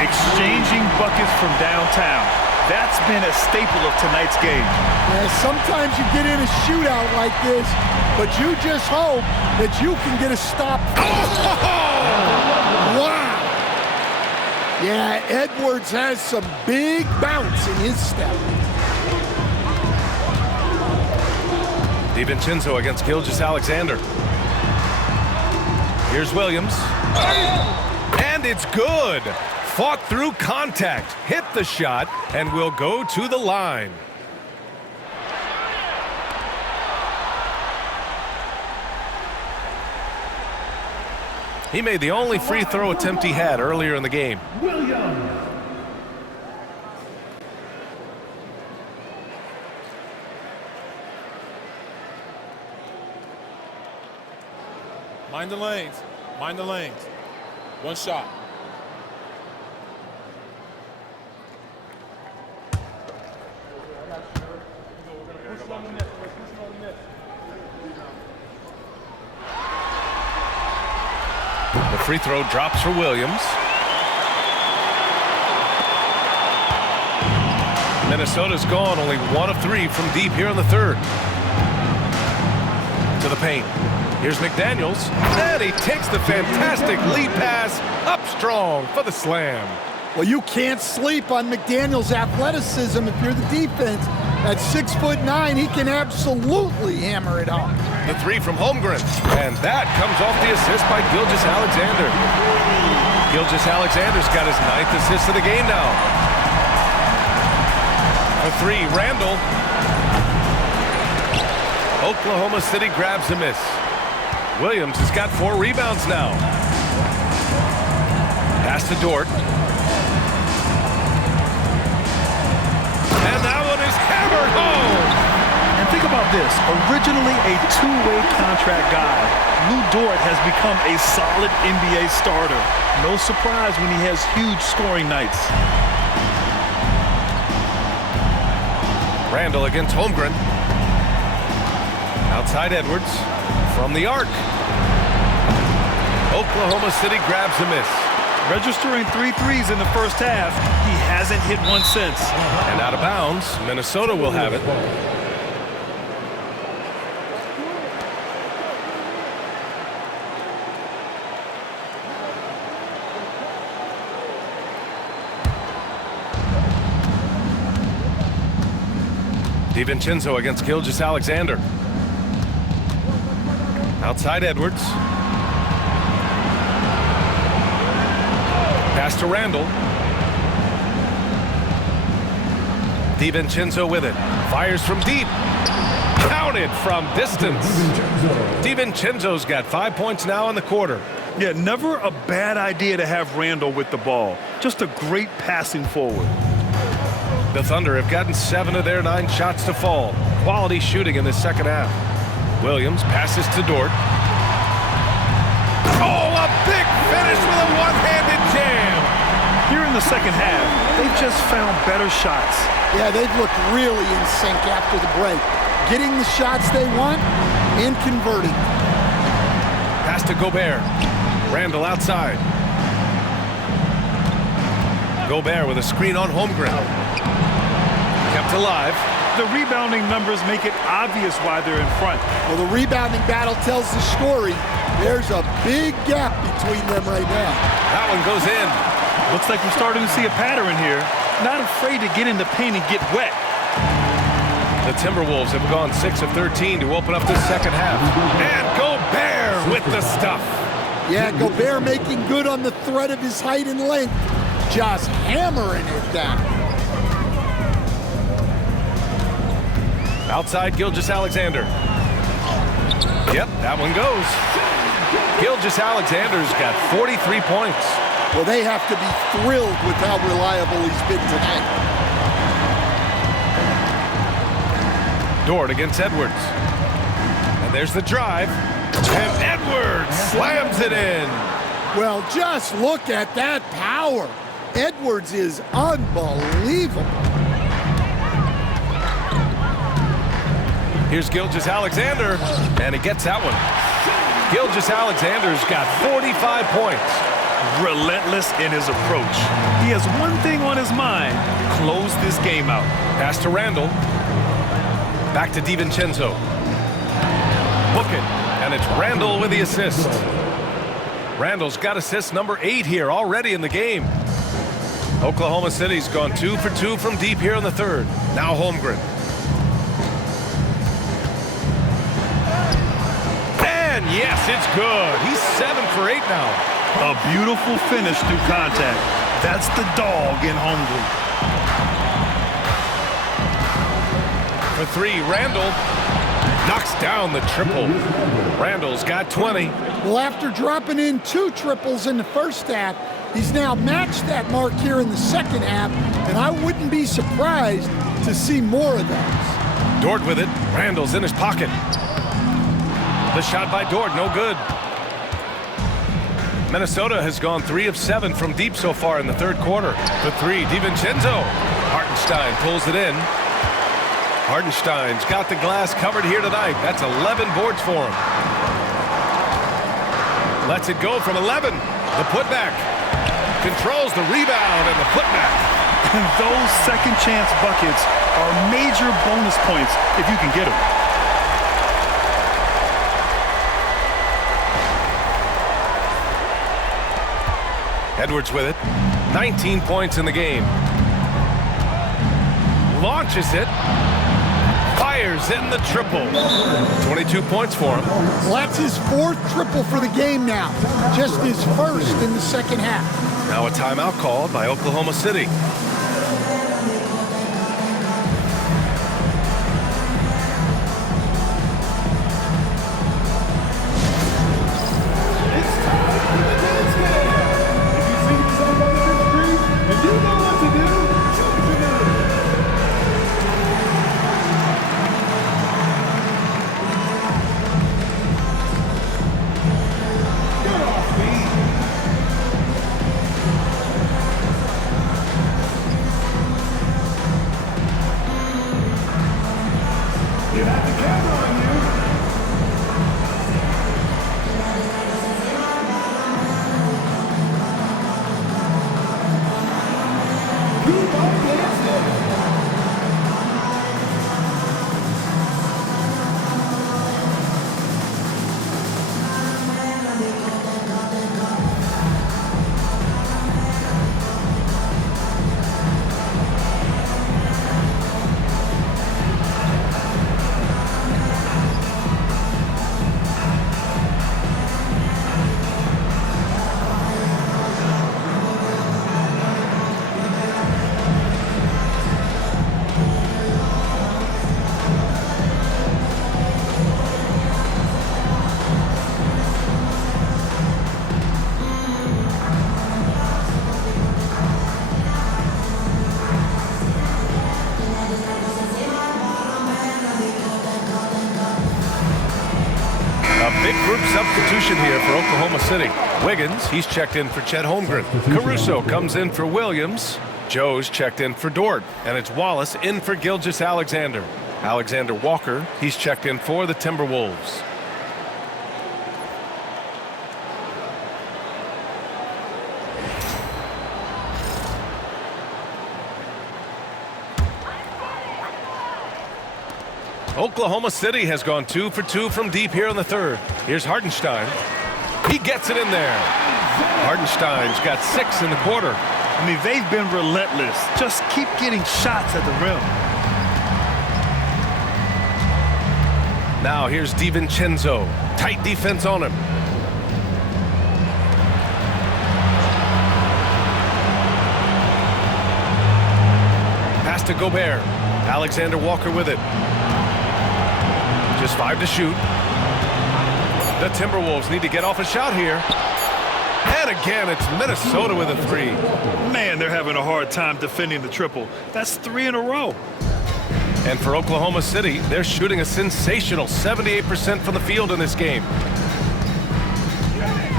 Exchanging buckets from downtown. That's been a staple of tonight's game. Yeah, sometimes you get in a shootout like this, but you just hope that you can get a stop. Wow. Yeah, Edwards has some big bounce in his step. DiVincenzo against Gilgeous-Alexander. Here's Williams. And it's good. Fought through contact, hit the shot, and will go to the line. He made the only free throw attempt he had earlier in the game. Williams. Mind the lanes. Mind the lanes. One shot. The free throw drops for Williams. Minnesota's gone only 1 of 3 from deep here in the third. To the paint. Here's McDaniels. And he takes the fantastic lead pass up strong for the slam. Well, you can't sleep on McDaniels' athleticism if you're the defense. At 6'9", he can absolutely hammer it home. The three from Holmgren. And that comes off the assist by Gilgeous-Alexander. Gilgeous-Alexander's got his 9th assist of the game now. For three, Randall. Oklahoma City grabs a miss. Williams has got 4 rebounds now. Pass to Dort. And that one is hammered home. And think about this. Originally a two-way contract guy, Lou Dort has become a solid NBA starter. No surprise when he has huge scoring nights. Randall against Holmgren. Outside Edwards. From the arc. Oklahoma City grabs a miss. Registering 3 threes in the first half. He hasn't hit one since. And out of bounds. Minnesota will have it. DiVincenzo against Gilgeous-Alexander. Outside Edwards. Pass to Randall. DiVincenzo with it. Fires from deep. Counted from distance. DiVincenzo's got 5 points now in the quarter. Yeah, never a bad idea to have Randall with the ball. Just a great passing forward. The Thunder have gotten 7 of their 9 shots to fall. Quality shooting in the second half. Williams passes to Dort. Oh, a big finish with a one-handed jam. Here in the second half, they've just found better shots. Yeah, they've looked really in sync after the break. Getting the shots they want and converting. Pass to Gobert. Randall outside. Gobert with a screen on Holmgren. Kept alive. The rebounding numbers make it obvious why they're in front. Well, the rebounding battle tells the story. There's a big gap between them right now. That one goes in. Looks like we're starting to see a pattern here. Not afraid to get in the paint and get wet. The Timberwolves have gone 6 of 13 to open up this second half. And Gobert with the stuff. Yeah, Gobert making good on the threat of his height and length. Just hammering it down. Outside Gilgeous-Alexander. Yep, that one goes. Gilgeous-Alexander's got 43 points. Well, they have to be thrilled with how reliable he's been tonight. Dort against Edwards. And there's the drive. And Edwards slams it in. Well, just look at that power. Edwards is unbelievable. Here's Gilgeous-Alexander, and he gets that one. Gilgeous-Alexander's got 45 points. Relentless in his approach. He has one thing on his mind: close this game out. Pass to Randall. Back to DiVincenzo. Book it, and it's Randall with the assist. Randall's got assist number 8 here already in the game. Oklahoma City's gone 2 for 2 from deep here in the third. Now Holmgren. And yes, it's good. He's 7 for 8 now. A beautiful finish through contact. That's the dog in Holmgren. For 3, Randall knocks down the triple. Randall's got 20. Well, after dropping in 2 triples in the first half, he's now matched that mark here in the second half, and I wouldn't be surprised to see more of those. Dort with it. Randall's in his pocket. The shot by Dort, no good. Minnesota has gone 3 of 7 from deep so far in the third quarter. For 3, DiVincenzo. Hartenstein pulls it in. Hartenstein's got the glass covered here tonight. That's 11 boards for him. Lets it go from 11. The putback. Controls the rebound and the putback. And those second chance buckets are major bonus points if you can get them. Edwards with it. 19 points in the game. Launches it. Fires in the triple. 22 points for him. Well, that's his 4th triple for the game now. Just his first in the second half. Now a timeout called by Oklahoma City. Big group substitution here for Oklahoma City. Wiggins, he's checked in for Chet Holmgren. Caruso comes in for Williams. Joe's checked in for Dort. And it's Wallace in for Gilgeous-Alexander. Alexander Walker, he's checked in for the Timberwolves. Oklahoma City has gone 2 for 2 from deep here in the third. Here's Hartenstein. He gets it in there. Hartenstein's got 6 in the quarter. I mean, they've been relentless. Just keep getting shots at the rim. Now here's DiVincenzo. Tight defense on him. Pass to Gobert. Alexander Walker with it. Just 5 to shoot. The Timberwolves need to get off a shot here. And again, it's Minnesota with a 3. Man, they're having a hard time defending the triple. That's 3 in a row. And for Oklahoma City, they're shooting a sensational 78% from the field in this game.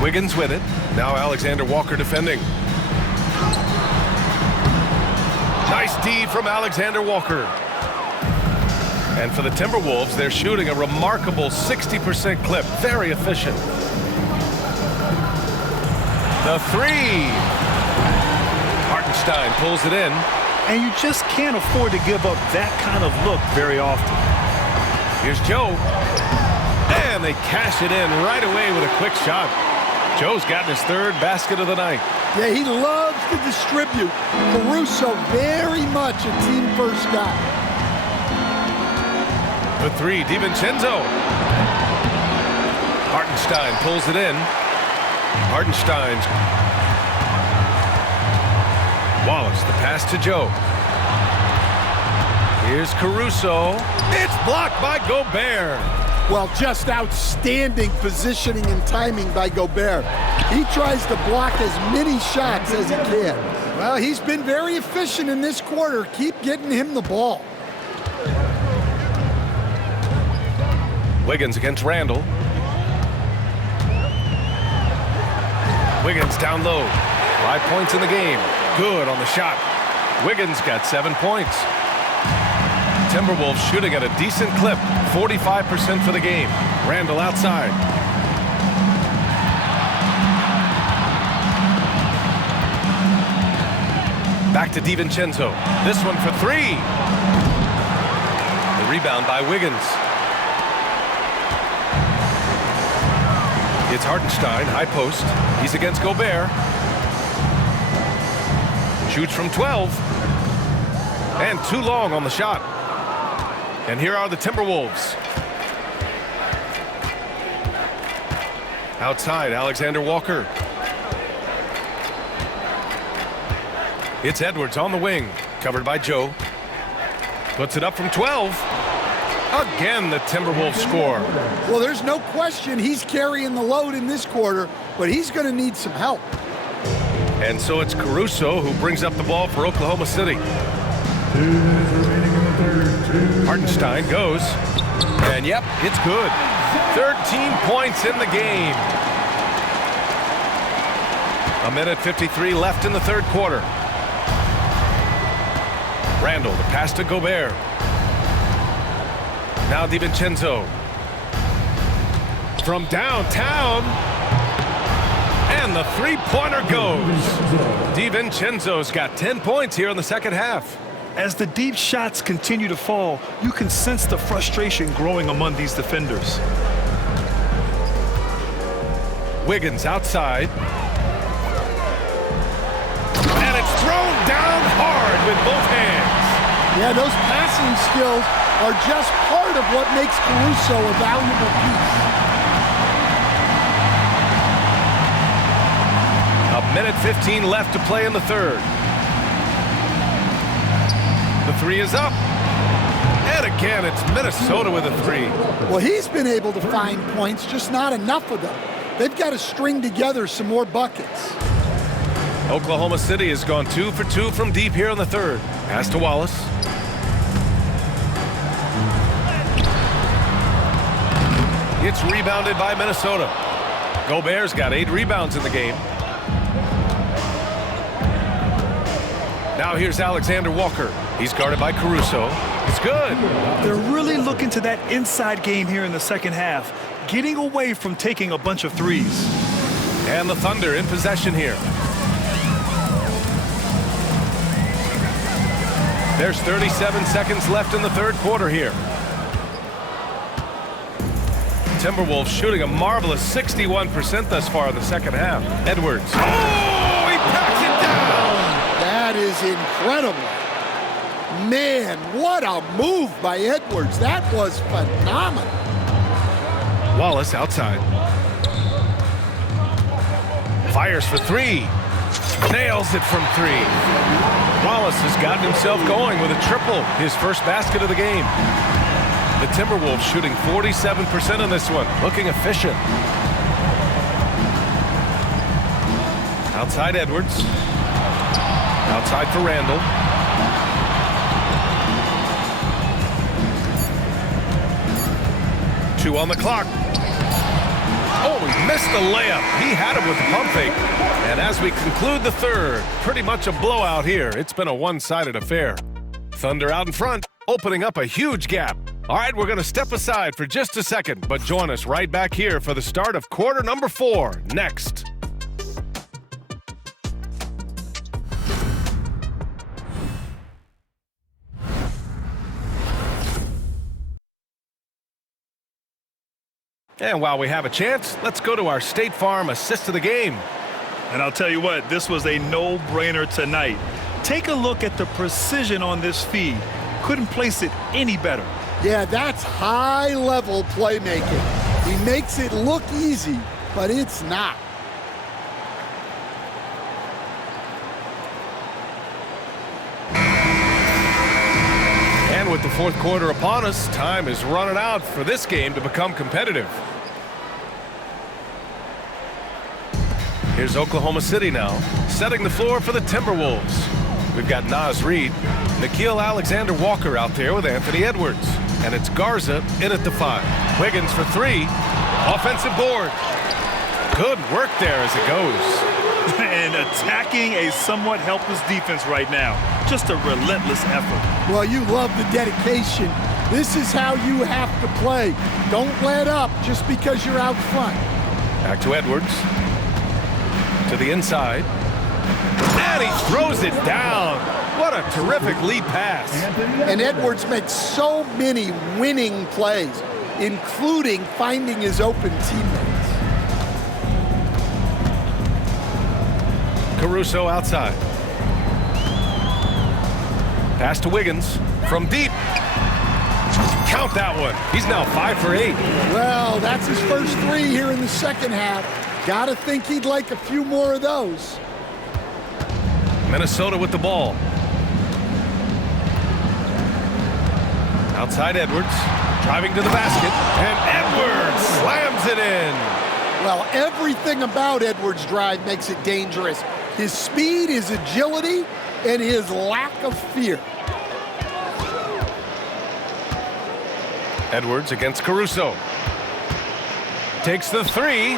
Wiggins with it. Now Alexander Walker defending. Nice D from Alexander Walker. And for the Timberwolves, they're shooting a remarkable 60% clip. Very efficient. The 3. Hartenstein pulls it in. And you just can't afford to give up that kind of look very often. Here's Joe. And they cash it in right away with a quick shot. Joe's gotten his 3rd basket of the night. Yeah, he loves to distribute. Caruso very much a team-first guy. The 3, DiVincenzo. Hartenstein pulls it in. Hartenstein's. Wallace, the pass to Joe. Here's Caruso. It's blocked by Gobert. Well, just outstanding positioning and timing by Gobert. He tries to block as many shots as he can. Well, he's been very efficient in this quarter. Keep getting him the ball. Wiggins against Randall. Wiggins down low. 5 points in the game. Good on the shot. Wiggins got 7 points. Timberwolves shooting at a decent clip. 45% for the game. Randall outside. Back to DiVincenzo. This one for 3. The rebound by Wiggins. It's Hartenstein, high post. He's against Gobert. Shoots from 12. And too long on the shot. And here are the Timberwolves. Outside, Alexander Walker. It's Edwards on the wing, covered by Joe. Puts it up from 12. Again, the Timberwolves score. Well, there's no question he's carrying the load in this quarter, but he's going to need some help. And so it's Caruso who brings up the ball for Oklahoma City. 2 minutes remaining in the third. Hartenstein goes. And yep, it's good. 13 points in the game. 1:53 left in the third quarter. Randall, the pass to Gobert. Now DiVincenzo. From downtown. And the three-pointer goes. DiVincenzo's got 10 points here in the second half. As the deep shots continue to fall, you can sense the frustration growing among these defenders. Wiggins outside. And it's thrown down hard with both hands. Yeah, those passing skills are just part of what makes Caruso a valuable piece. 1:15 left to play in the third. The three is up. And again, it's Minnesota with a 3. Well, he's been able to find points, just not enough of them. They've got to string together some more buckets. Oklahoma City has gone 2 for 2 from deep here in the third. Pass to Wallace. It's rebounded by Minnesota. Gobert's got 8 rebounds in the game. Now here's Alexander Walker. He's guarded by Caruso. It's good. They're really looking to that inside game here in the second half, getting away from taking a bunch of threes. And the Thunder in possession here. There's 37 seconds left in the third quarter here. Timberwolves shooting a marvelous 61% thus far in the second half. Edwards. Oh, he packs it down! That is incredible. Man, what a move by Edwards. That was phenomenal. Wallace outside. Fires for three. Nails it from three. Wallace has gotten himself going with a triple, his first basket of the game. The Timberwolves shooting 47% on this one, looking efficient. Outside Edwards. Outside for Randall. Two on the clock. Oh, he missed the layup. He had him with the pump fake. And as we conclude the third, pretty much a blowout here. It's been a one-sided affair. Thunder out in front, opening up a huge gap. All right, we're going to step aside for just a second, but join us right back here for the start of quarter number 4 next. And while we have a chance, let's go to our State Farm assist of the game. And I'll tell you what, this was a no-brainer tonight. Take a look at the precision on this feed. Couldn't place it any better. Yeah, that's high-level playmaking. He makes it look easy, but it's not. And with the fourth quarter upon us, time is running out for this game to become competitive. Here's Oklahoma City now, setting the floor for the Timberwolves. We've got Naz Reid, Nickeil Alexander-Walker out there with Anthony Edwards. And it's Garza in at the 5. Wiggins for 3. Offensive board. Good work there as it goes. And attacking a somewhat helpless defense right now. Just a relentless effort. Well, you love the dedication. This is how you have to play. Don't let up just because you're out front. Back to Edwards. To the inside. And he throws it down. What a terrific lead pass. And Edwards makes so many winning plays, including finding his open teammates. Caruso outside. Pass to Wiggins from deep. Count that one. He's now 5 for 8. Well, that's his first 3 here in the second half. Gotta think he'd like a few more of those. Minnesota with the ball. Outside Edwards, driving to the basket, and Edwards slams it in. Well, everything about Edwards' drive makes it dangerous. His speed, his agility, and his lack of fear. Edwards against Caruso. Takes the 3.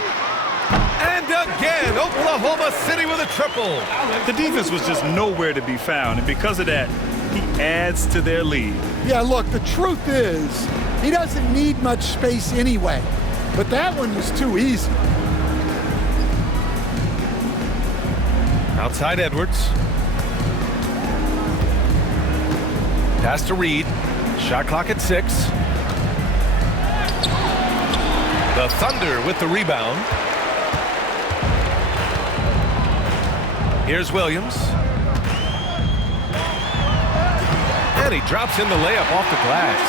And again, Oklahoma City with a triple. The defense was just nowhere to be found, and because of that, he adds to their lead. Yeah, look, the truth is, he doesn't need much space anyway, but that one was too easy. Outside Edwards. Pass to Reid. Shot clock at 6. The Thunder with the rebound. Here's Williams. And he drops in the layup off the glass.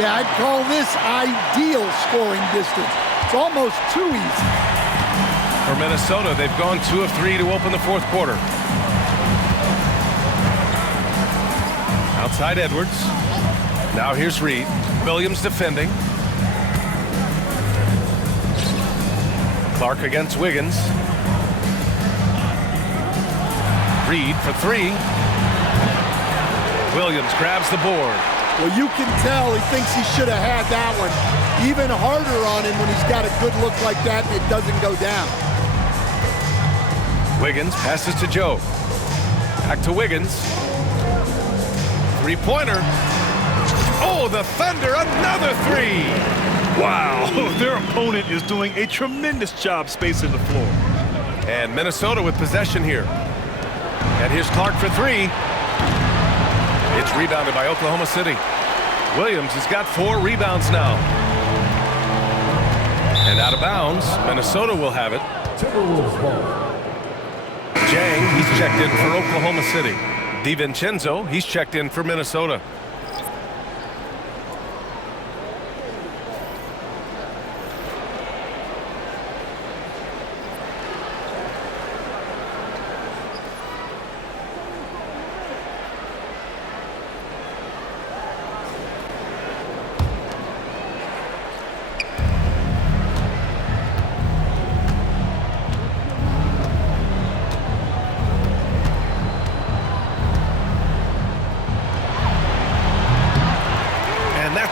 Yeah, I'd call this ideal scoring distance. It's almost too easy. For Minnesota, they've gone 2 of 3 to open the fourth quarter. Outside Edwards. Now here's Reid. Williams defending. Clark against Wiggins. Reid for 3. Williams grabs the board. Well, you can tell he thinks he should have had that one. Even harder on him when he's got a good look like that and it doesn't go down. Wiggins passes to Joe. Back to Wiggins. 3-pointer. Oh, the Thunder, another 3. Wow, their opponent is doing a tremendous job spacing the floor. And Minnesota with possession here. And here's Clark for 3. It's rebounded by Oklahoma City. Williams has got 4 rebounds now. And out of bounds, Minnesota will have it. Timberwolves ball. Jang, he's checked in for Oklahoma City. DiVincenzo, he's checked in for Minnesota.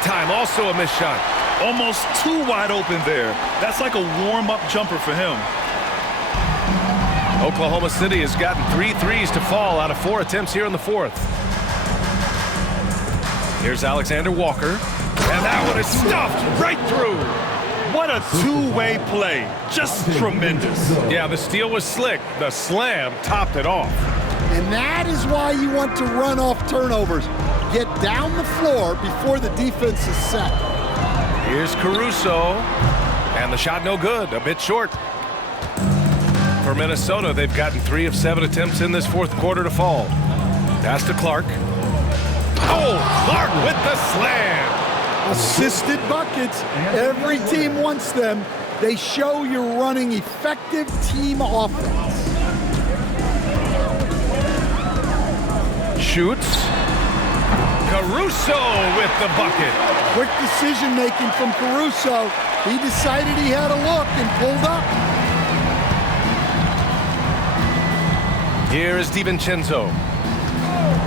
Time also a missed shot. Almost too wide open there. That's like a warm-up jumper for him. Oklahoma City has gotten 3 threes to fall out of 4 attempts here in the fourth. Here's Alexander Walker. And that one is stuffed right through. What a two-way play. Just tremendous. Yeah, the steal was slick. The slam topped it off. And that is why you want to run off turnovers. Get down the floor before the defense is set. Here's Caruso. And the shot no good. A bit short. For Minnesota, they've gotten 3 of 7 attempts in this fourth quarter to fall. Pass to Clark. Oh, Clark with the slam. Assisted buckets. Every team wants them. They show you're running effective team offense. Shoots. Caruso with the bucket. Quick decision-making from Caruso. He decided he had a look and pulled up. Here is DiVincenzo.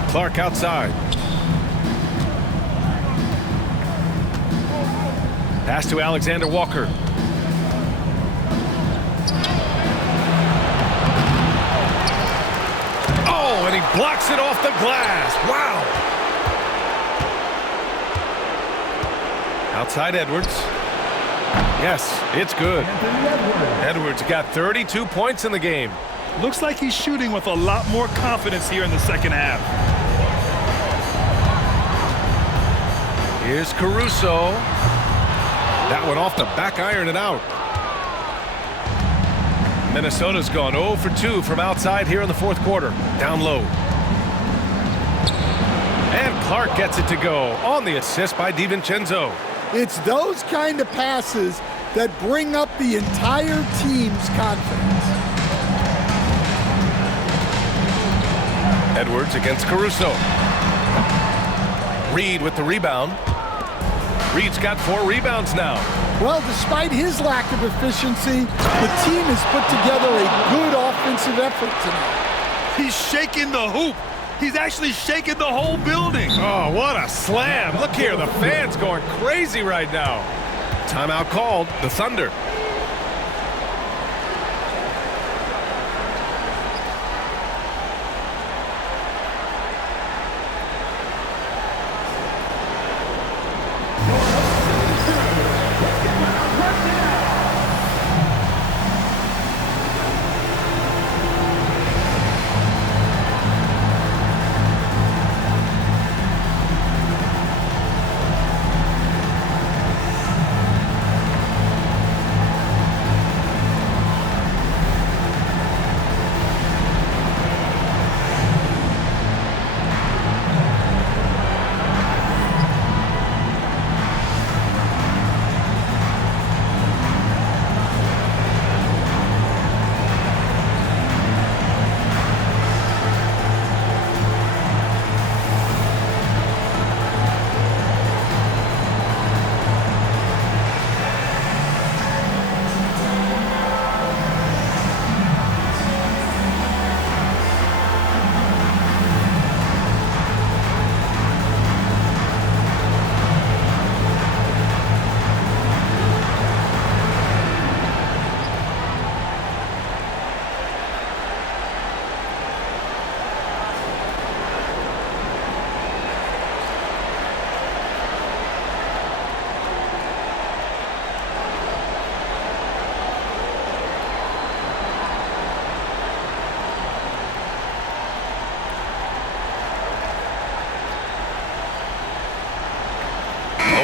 Clark outside. Pass to Alexander Walker. Oh, and he blocks it off the glass. Wow. Outside Edwards. Yes, it's good. Edwards got 32 points in the game. Looks like he's shooting with a lot more confidence here in the second half. Here's Caruso. That one off the back iron and out. Minnesota's gone 0 for 2 from outside here in the fourth quarter. Down low. And Clark gets it to go on the assist by DiVincenzo. It's those kind of passes that bring up the entire team's confidence. Edwards against Caruso. Reed with the rebound. Reed's got 4 rebounds now. Well, despite his lack of efficiency, the team has put together a good offensive effort tonight. He's shaking the hoop. He's actually shaking the whole building. Oh, what a slam. Look here, the fans going crazy right now. Timeout called, the Thunder.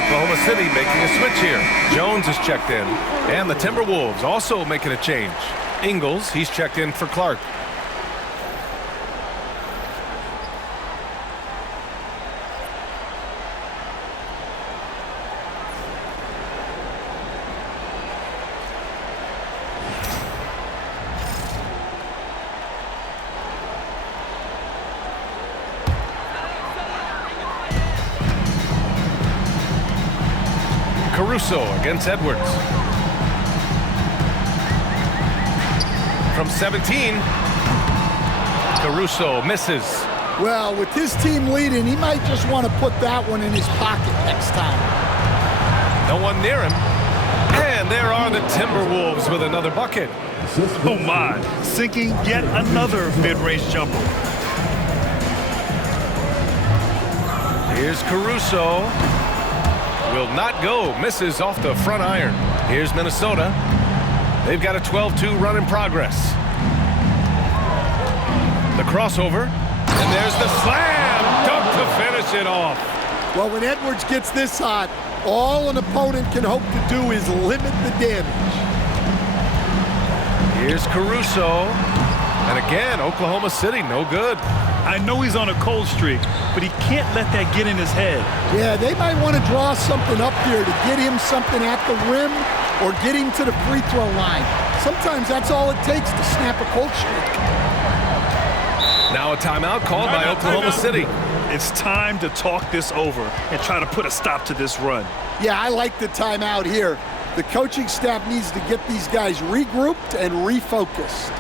Oklahoma City making a switch here. Jones is checked in. And the Timberwolves also making a change. Ingles, he's checked in for Clark. Caruso against Edwards. From 17, Caruso misses. Well, with his team leading, he might just want to put that one in his pocket next time. No one near him. And there are the Timberwolves with another bucket. Oh my, sinking yet another mid-range jumper. Here's Caruso. Will not go. Misses off the front iron. Here's Minnesota. They've got a 12-2 run in progress. The crossover. And there's the slam dunk to finish it off. Well, when Edwards gets this hot, all an opponent can hope to do is limit the damage. Here's Caruso. And again, Oklahoma City, no good. I know he's on a cold streak, but he can't let that get in his head. Yeah, they might want to draw something up here to get him something at the rim or get him to the free throw line. Sometimes that's all it takes to snap a cold streak. Now a timeout called by Oklahoma City. It's time to talk this over and try to put a stop to this run. Yeah, I like the timeout here. The coaching staff needs to get these guys regrouped and refocused.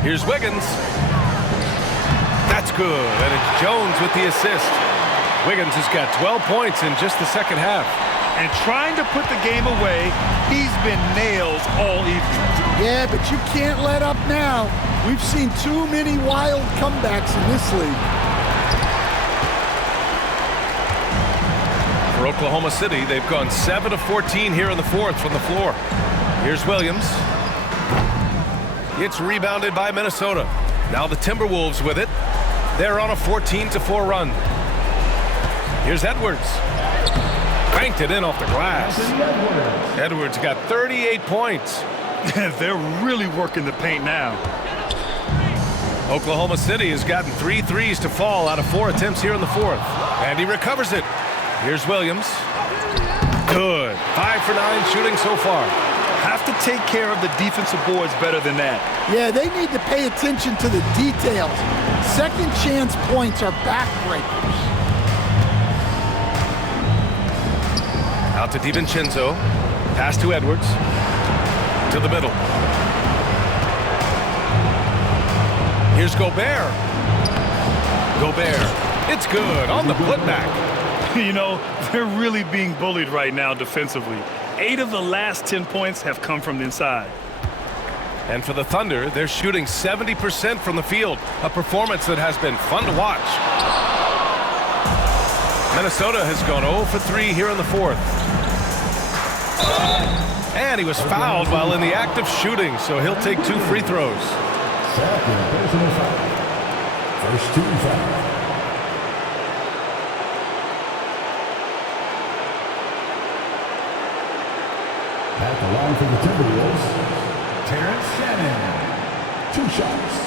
Here's Wiggins. That's good, and it's Jones with the assist. Wiggins has got 12 points in just the second half. And trying to put the game away, he's been nails all evening. Yeah, but you can't let up now. We've seen too many wild comebacks in this league. For Oklahoma City, they've gone 7 of 14 here in the fourth from the floor. Here's Williams. It's rebounded by Minnesota. Now the Timberwolves with it. They're on a 14-4 run. Here's Edwards. Banked it in off the glass. Edwards got 38 points. They're really working the paint now. Oklahoma City has gotten 3 threes to fall out of 4 attempts here in the fourth. And he recovers it. Here's Williams. Good. 5 for 9 shooting so far. Have to take care of the defensive boards better than that. Yeah, they need to pay attention to the details. Second chance points are backbreakers. Out to DiVincenzo. Pass to Edwards. To the middle. Here's Gobert. Gobert. It's good on the putback. You know, they're really being bullied right now defensively. 8 of the last 10 points have come from the inside. And for the Thunder, they're shooting 70% from the field, a performance that has been fun to watch. Minnesota has gone 0 for 3 here in the fourth. And he was fouled while in the act of shooting, so he'll take 2 free throws. Second personal foul. First team foul. At the line for the Timberwolves, Terrence Shannon. 2 shots.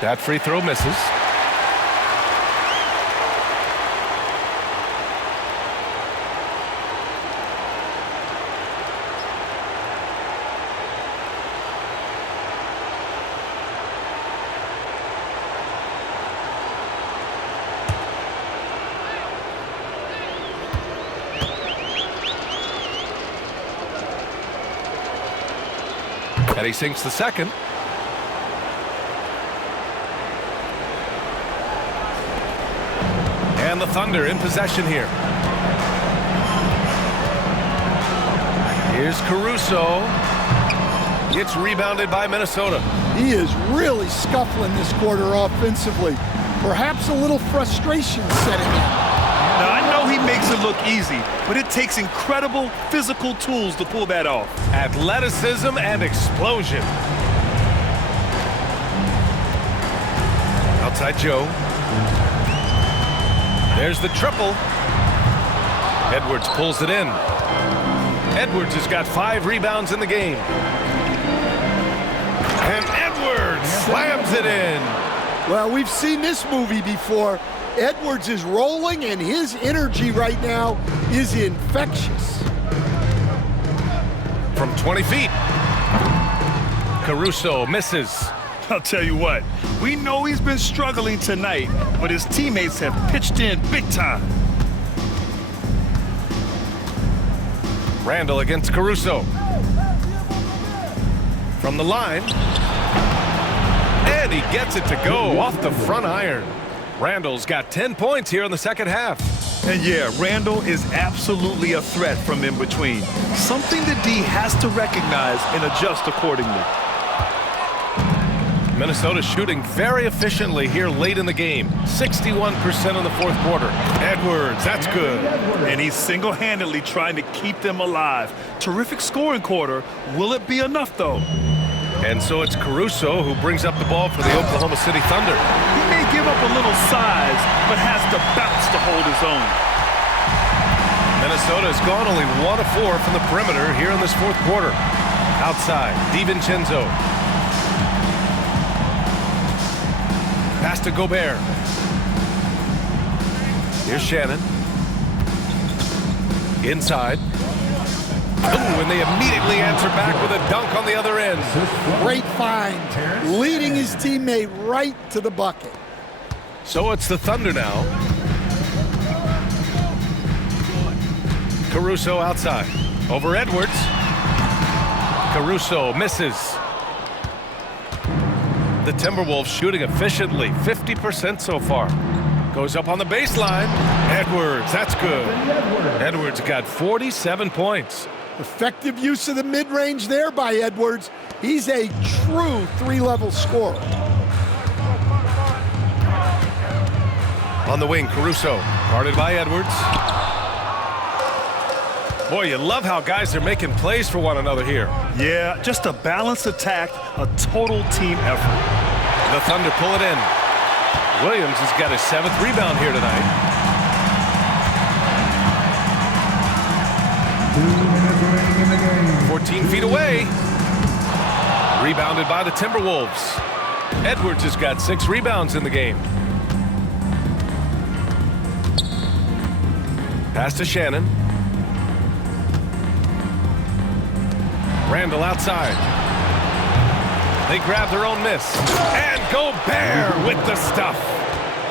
That free throw misses. And he sinks the second. And the Thunder in possession here. Here's Caruso. It's rebounded by Minnesota. He is really scuffling this quarter offensively. Perhaps a little frustration setting in. Now, I know he makes it look easy, but it takes incredible physical tools to pull that off. Athleticism and explosion. Outside Joe. There's the triple. Edwards pulls it in. Edwards has got 5 rebounds in the game. And Edwards slams it in. Well, we've seen this movie before. Edwards is rolling, and his energy right now is infectious. From 20 feet. Caruso misses. I'll tell you what, we know he's been struggling tonight, but his teammates have pitched in big time. Randall against Caruso. From the line. And he gets it to go off the front iron. Randall's got 10 points here in the second half. And yeah, Randall is absolutely a threat from in between. Something the D has to recognize and adjust accordingly. Minnesota shooting very efficiently here late in the game. 61% in the fourth quarter. Edwards, that's good. And he's single-handedly trying to keep them alive. Terrific scoring quarter. Will it be enough, though? And so it's Caruso who brings up the ball for the Oklahoma City Thunder. He may give up a little size, but has the bounce to hold his own. Minnesota has gone only 1 of 4 from the perimeter here in this fourth quarter. Outside, DiVincenzo. Pass to Gobert. Here's Shannon. Inside. Oh, and they immediately answer back with a dunk on the other end. Great find, leading his teammate right to the bucket. So it's the Thunder now. Caruso outside. Over Edwards. Caruso misses. The Timberwolves shooting efficiently, 50% so far. Goes up on the baseline. Edwards, that's good. Edwards got 47 points. Effective use of the mid-range there by Edwards. He's a true 3-level scorer. On the wing, Caruso, guarded by Edwards. Boy, you love how guys are making plays for one another here. Yeah, just a balanced attack, a total team effort. The Thunder pull it in. Williams has got his 7th rebound here tonight. 2 minutes remaining in the game. 14 feet away. Rebounded by the Timberwolves. Edwards has got 6 rebounds in the game. Pass to Shannon. Randall outside. They grab their own miss. And Gobert with the stuff.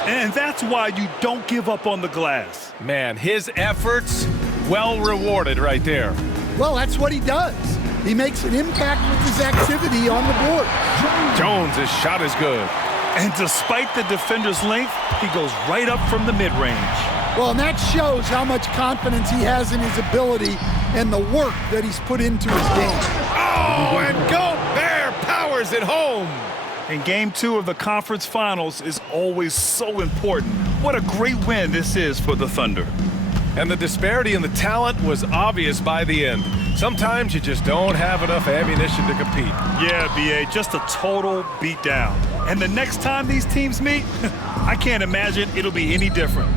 And that's why you don't give up on the glass. Man, his efforts well rewarded right there. Well, that's what he does. He makes an impact with his activity on the board. Jones' shot is good. And despite the defender's length, he goes right up from the mid-range. Well, and that shows how much confidence he has in his ability and the work that he's put into his game. Oh, and Gobert powers it home. And Game 2 of the conference finals is always so important. What a great win this is for the Thunder. And the disparity in the talent was obvious by the end. Sometimes you just don't have enough ammunition to compete. Yeah, B.A., just a total beatdown. And the next time these teams meet, I can't imagine it'll be any different.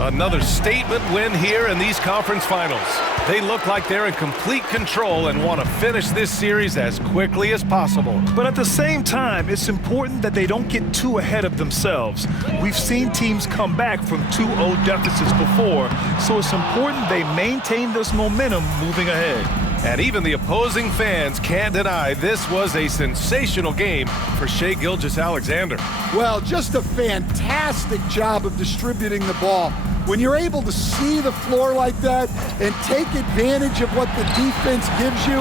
Another statement win here in these conference finals. They look like they're in complete control and want to finish this series as quickly as possible. But at the same time, it's important that they don't get too ahead of themselves. We've seen teams come back from 2-0 deficits before, so it's important they maintain this momentum moving ahead. And even the opposing fans can't deny this was a sensational game for Shai Gilgeous-Alexander. Well, just a fantastic job of distributing the ball. When you're able to see the floor like that and take advantage of what the defense gives you,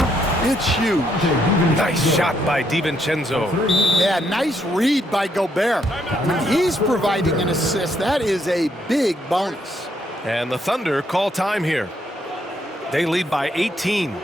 it's huge. Nice shot by DiVincenzo. Yeah, nice read by Gobert. When he's providing an assist, that is a big bonus. And the Thunder call time here. They lead by 18.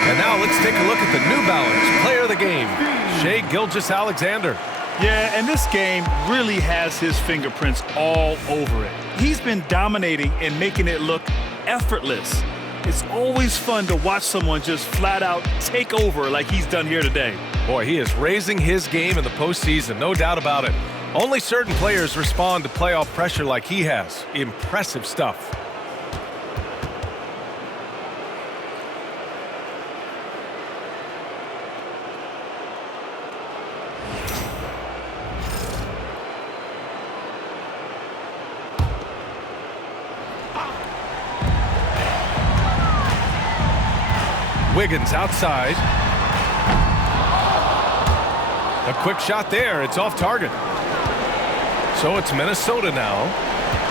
And now let's take a look at the New Balance player of the game, Shai Gilgeous-Alexander. Yeah, and this game really has his fingerprints all over it. He's been dominating and making it look effortless. It's always fun to watch someone just flat out take over like he's done here today. Boy, he is raising his game in the postseason, no doubt about it. Only certain players respond to playoff pressure like he has. Impressive stuff. Wiggins outside. A quick shot there. It's off target. So it's Minnesota now.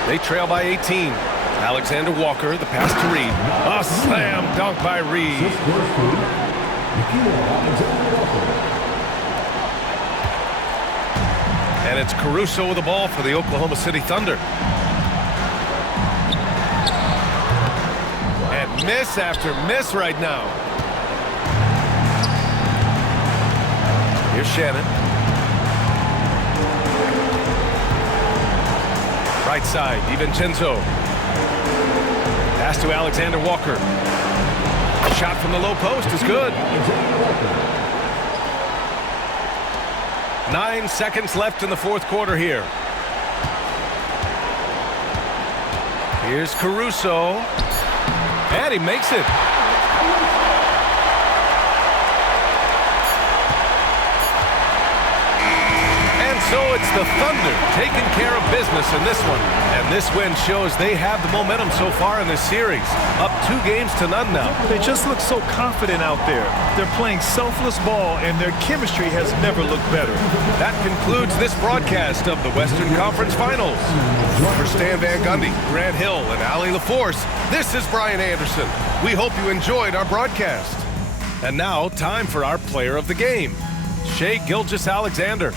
They trail by 18. Alexander Walker, the pass to Reed. A slam dunk by Reed. And it's Caruso with the ball for the Oklahoma City Thunder. And miss after miss right now. Here's Shannon. Right side, DiVincenzo. Pass to Alexander Walker. A shot from the low post is good. 9 seconds left in the fourth quarter here. Here's Caruso. And he makes it. So it's the Thunder taking care of business in this one. And this win shows they have the momentum so far in this series. Up 2 games to none now. They just look so confident out there. They're playing selfless ball, and their chemistry has never looked better. That concludes this broadcast of the Western Conference Finals. For Stan Van Gundy, Grant Hill, and Allie LaForce, this is Brian Anderson. We hope you enjoyed our broadcast. And now, time for our player of the game, Shai Gilgeous-Alexander.